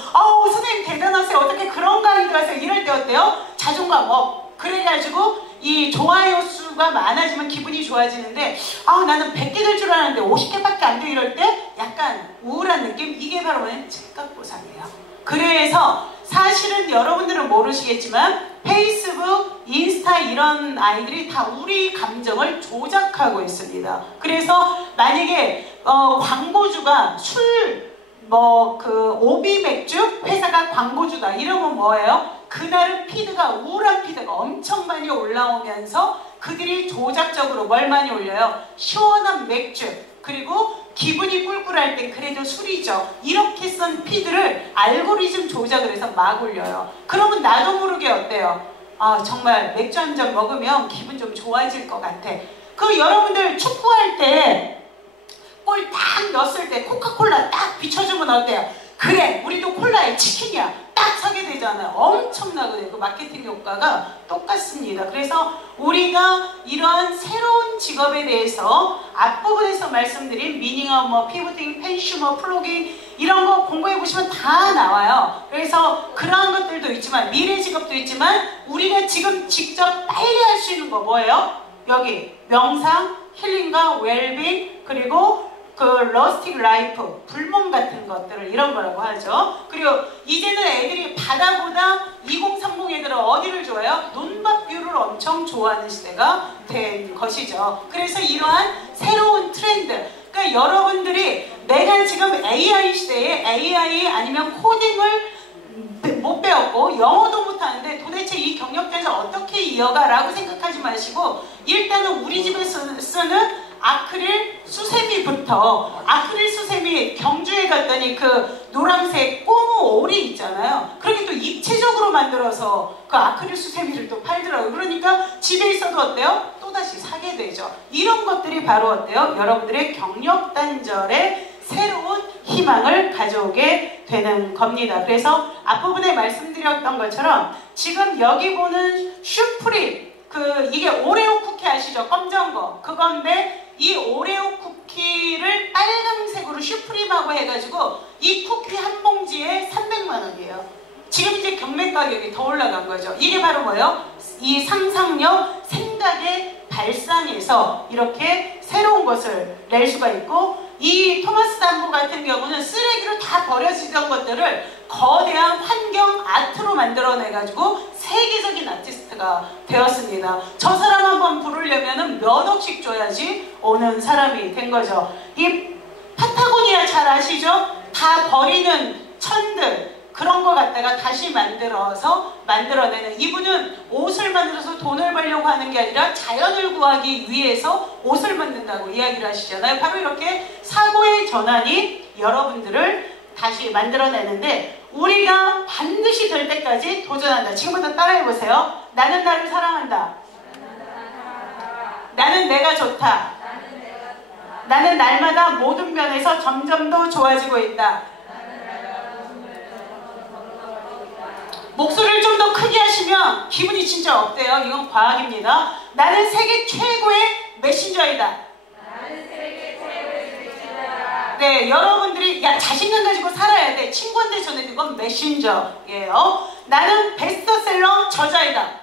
선생님 대단하세요. 어떻게 그런 강의도 하세요. 이럴 때 어때요? 자존감 업. 그래가지고 이 좋아요 수가 많아지면 기분이 좋아지는데 나는 100개 될 줄 알았는데 50개밖에 안 돼. 이럴 때 약간 우울한 느낌. 이게 바로 뭐냐면 즉각 보상이에요. 그래서 사실은 여러분들은 모르시겠지만 페이스북, 인스타 이런 아이들이 다 우리 감정을 조작하고 있습니다. 그래서 만약에 광고주가 오비 맥주 회사가 광고주다 이러면 뭐예요? 그날은 피드가 우울한 피드가 엄청 많이 올라오면서 그들이 조작적으로 뭘 많이 올려요? 시원한 맥주, 그리고 기분이 꿀꿀할 때 그래도 술이죠. 이렇게 쓴 피드를 알고리즘 조작을 해서 막 올려요. 그러면 나도 모르게 어때요? 정말 맥주 한 잔 먹으면 기분 좀 좋아질 것 같아. 그 여러분들 축구할 때 골 딱 넣었을 때 코카콜라 딱 비춰주면 어때요? 그래, 우리도 콜라에 치킨이야. 딱 사게 되잖아요. 엄청나거든요. 그 마케팅 효과가 똑같습니다. 그래서 우리가 이러한 새로운 직업에 대해서 앞부분에서 말씀드린 미닝업, 피보팅, 펜슈머, 플로깅 이런 거 공부해 보시면 다 나와요. 그래서 그러한 것들도 있지만 미래 직업도 있지만 우리가 지금 직접 빨리 할 수 있는 거 뭐예요? 여기 명상, 힐링과 웰빙, 그리고 그 러스틱 라이프, 불멍 같은 것들을 이런 거라고 하죠. 그리고 이제는 애들이 바다보다 2030 애들은 어디를 좋아해요? 논밭뷰를 엄청 좋아하는 시대가 된 것이죠. 그래서 이러한 새로운 트렌드, 그러니까 여러분들이 내가 지금 AI 시대에 AI 아니면 코딩을 못하고 영어도 못하는데 도대체 이 경력단절 어떻게 이어가라고 생각하지 마시고 일단은 우리 집에서 쓰는 아크릴 수세미부터 아크릴 수세미 경주에 갔더니 그 노란색 꼬무 오리 있잖아요. 그렇게 또 입체적으로 만들어서 그 아크릴 수세미를 또 팔더라고요. 그러니까 집에 있어도 어때요? 또다시 사게 되죠. 이런 것들이 바로 어때요? 여러분들의 경력 단절에 새로운 희망을 가져오게 되는 겁니다. 그래서 앞부분에 말씀드렸던 것처럼 지금 여기 보는 슈프림 이게 오레오 쿠키 아시죠? 검정 거 그건데 이 오레오 쿠키를 빨간색으로 슈프림하고 해가지고 이 쿠키 한 봉지에 300만 원이에요. 지금 이제 경매 가격이 더 올라간 거죠. 이게 바로 뭐예요? 이 상상력, 생각의 발상에서 이렇게 새로운 것을 낼 수가 있고 이 토마스 담보 같은 경우는 쓰레기로 다 버려지던 것들을 거대한 환경 아트로 만들어내가지고 세계적인 아티스트가 되었습니다. 저 사람 한번 부르려면 몇 억씩 줘야지 오는 사람이 된 거죠. 이 파타고니아 잘 아시죠? 다 버리는 천들 그런 거 갖다가 다시 만들어내는 이분은 옷을 만들어서 돈을 벌려고 하는 게 아니라 자연을 구하기 위해서 옷을 만든다고 이야기를 하시잖아요. 바로 이렇게 사고의 전환이 여러분들을 다시 만들어내는데 우리가 반드시 될 때까지 도전한다. 지금부터 따라해보세요. 나는 나를 사랑한다. 나는 내가 좋다. 나는 날마다 모든 면에서 점점 더 좋아지고 있다. 목소리를 좀 더 크게 하시면 기분이 진짜 없대요. 이건 과학입니다. 나는 세계 최고의 메신저이다. 네, 여러분들이 자신감 가지고 살아야 돼. 친구한테 전해 그건 메신저예요. 나는 베스트셀러 저자이다.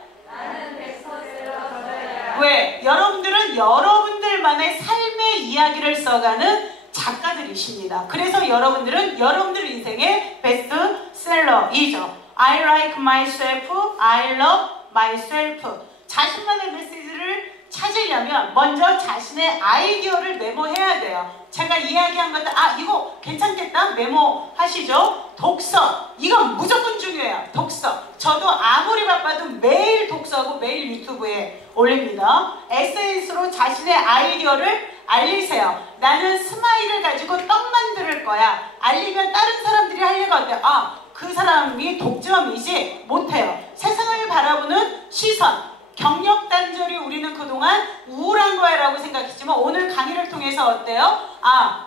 왜? 여러분들은 여러분들만의 삶의 이야기를 써가는 작가들이십니다. 그래서 여러분들은 여러분들 인생의 베스트셀러이죠. I like myself, I love myself. 자신만의 메시지를 찾으려면 먼저 자신의 아이디어를 메모해야 돼요. 제가 이야기한 것들 이거 괜찮겠다 메모하시죠. 독서 이건 무조건 중요해요. 독서 저도 아무리 바빠도 매일 독서하고 매일 유튜브에 올립니다. SNS로 자신의 아이디어를 알리세요. 나는 스마일을 가지고 떡 만들 거야. 알리면 다른 사람들이 하려고 어때요? 그 사람이 독점이지 못해요. 세상을 바라보는 시선 경력 단절이 우리는 그동안 우울한 거야 라고 생각했지만 오늘 강의를 통해서 어때요?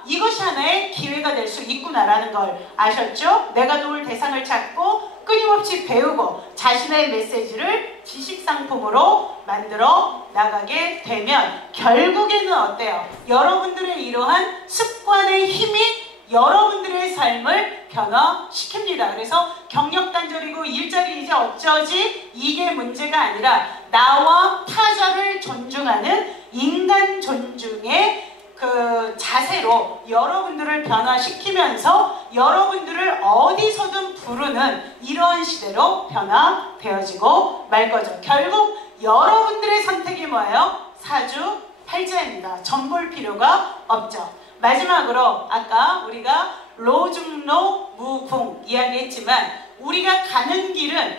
이것이 하나의 기회가 될 수 있구나라는 걸 아셨죠? 내가 도울 대상을 찾고 끊임없이 배우고 자신의 메시지를 지식상품으로 만들어 나가게 되면 결국에는 어때요? 여러분들의 이러한 습관의 힘이 여러분들의 삶을 변화시킵니다. 그래서 경력 단절이고 일자리 이제 어쩌지? 이게 문제가 아니라 나와 타자를 존중하는 인간 존중의 그 자세로 여러분들을 변화시키면서 여러분들을 어디서든 부르는 이러한 시대로 변화되어지고 말 거죠. 결국 여러분들의 선택이 뭐예요? 사주팔자입니다. 점볼 필요가 없죠. 마지막으로 아까 우리가 로중로 무궁 이야기했지만 우리가 가는 길은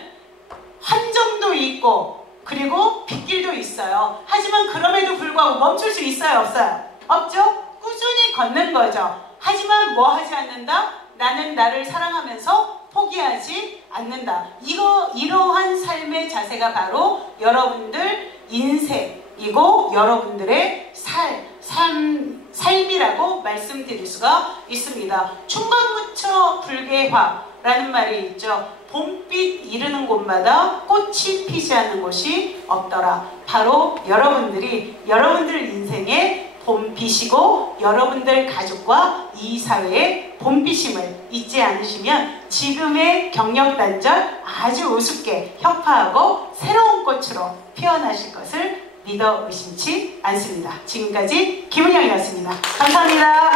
함정도 있고 그리고 빗길도 있어요. 하지만 그럼에도 불구하고 멈출 수 있어요? 없어요? 없죠? 꾸준히 걷는 거죠. 하지만 뭐 하지 않는다? 나는 나를 사랑하면서 포기하지 않는다. 이러한 삶의 자세가 바로 여러분들 인생이고 여러분들의 삶이라고 말씀드릴 수가 있습니다. 충관무처 불개화라는 말이 있죠. 봄빛 이르는 곳마다 꽃이 피지 않는 곳이 없더라. 바로 여러분들이 여러분들 인생의 봄빛이고 여러분들 가족과 이 사회의 봄빛임을 잊지 않으시면 지금의 경력 단절 아주 우습게 혁파하고 새로운 꽃으로 피어나실 것을 믿어 의심치 않습니다. 지금까지 김은영이었습니다. 감사합니다.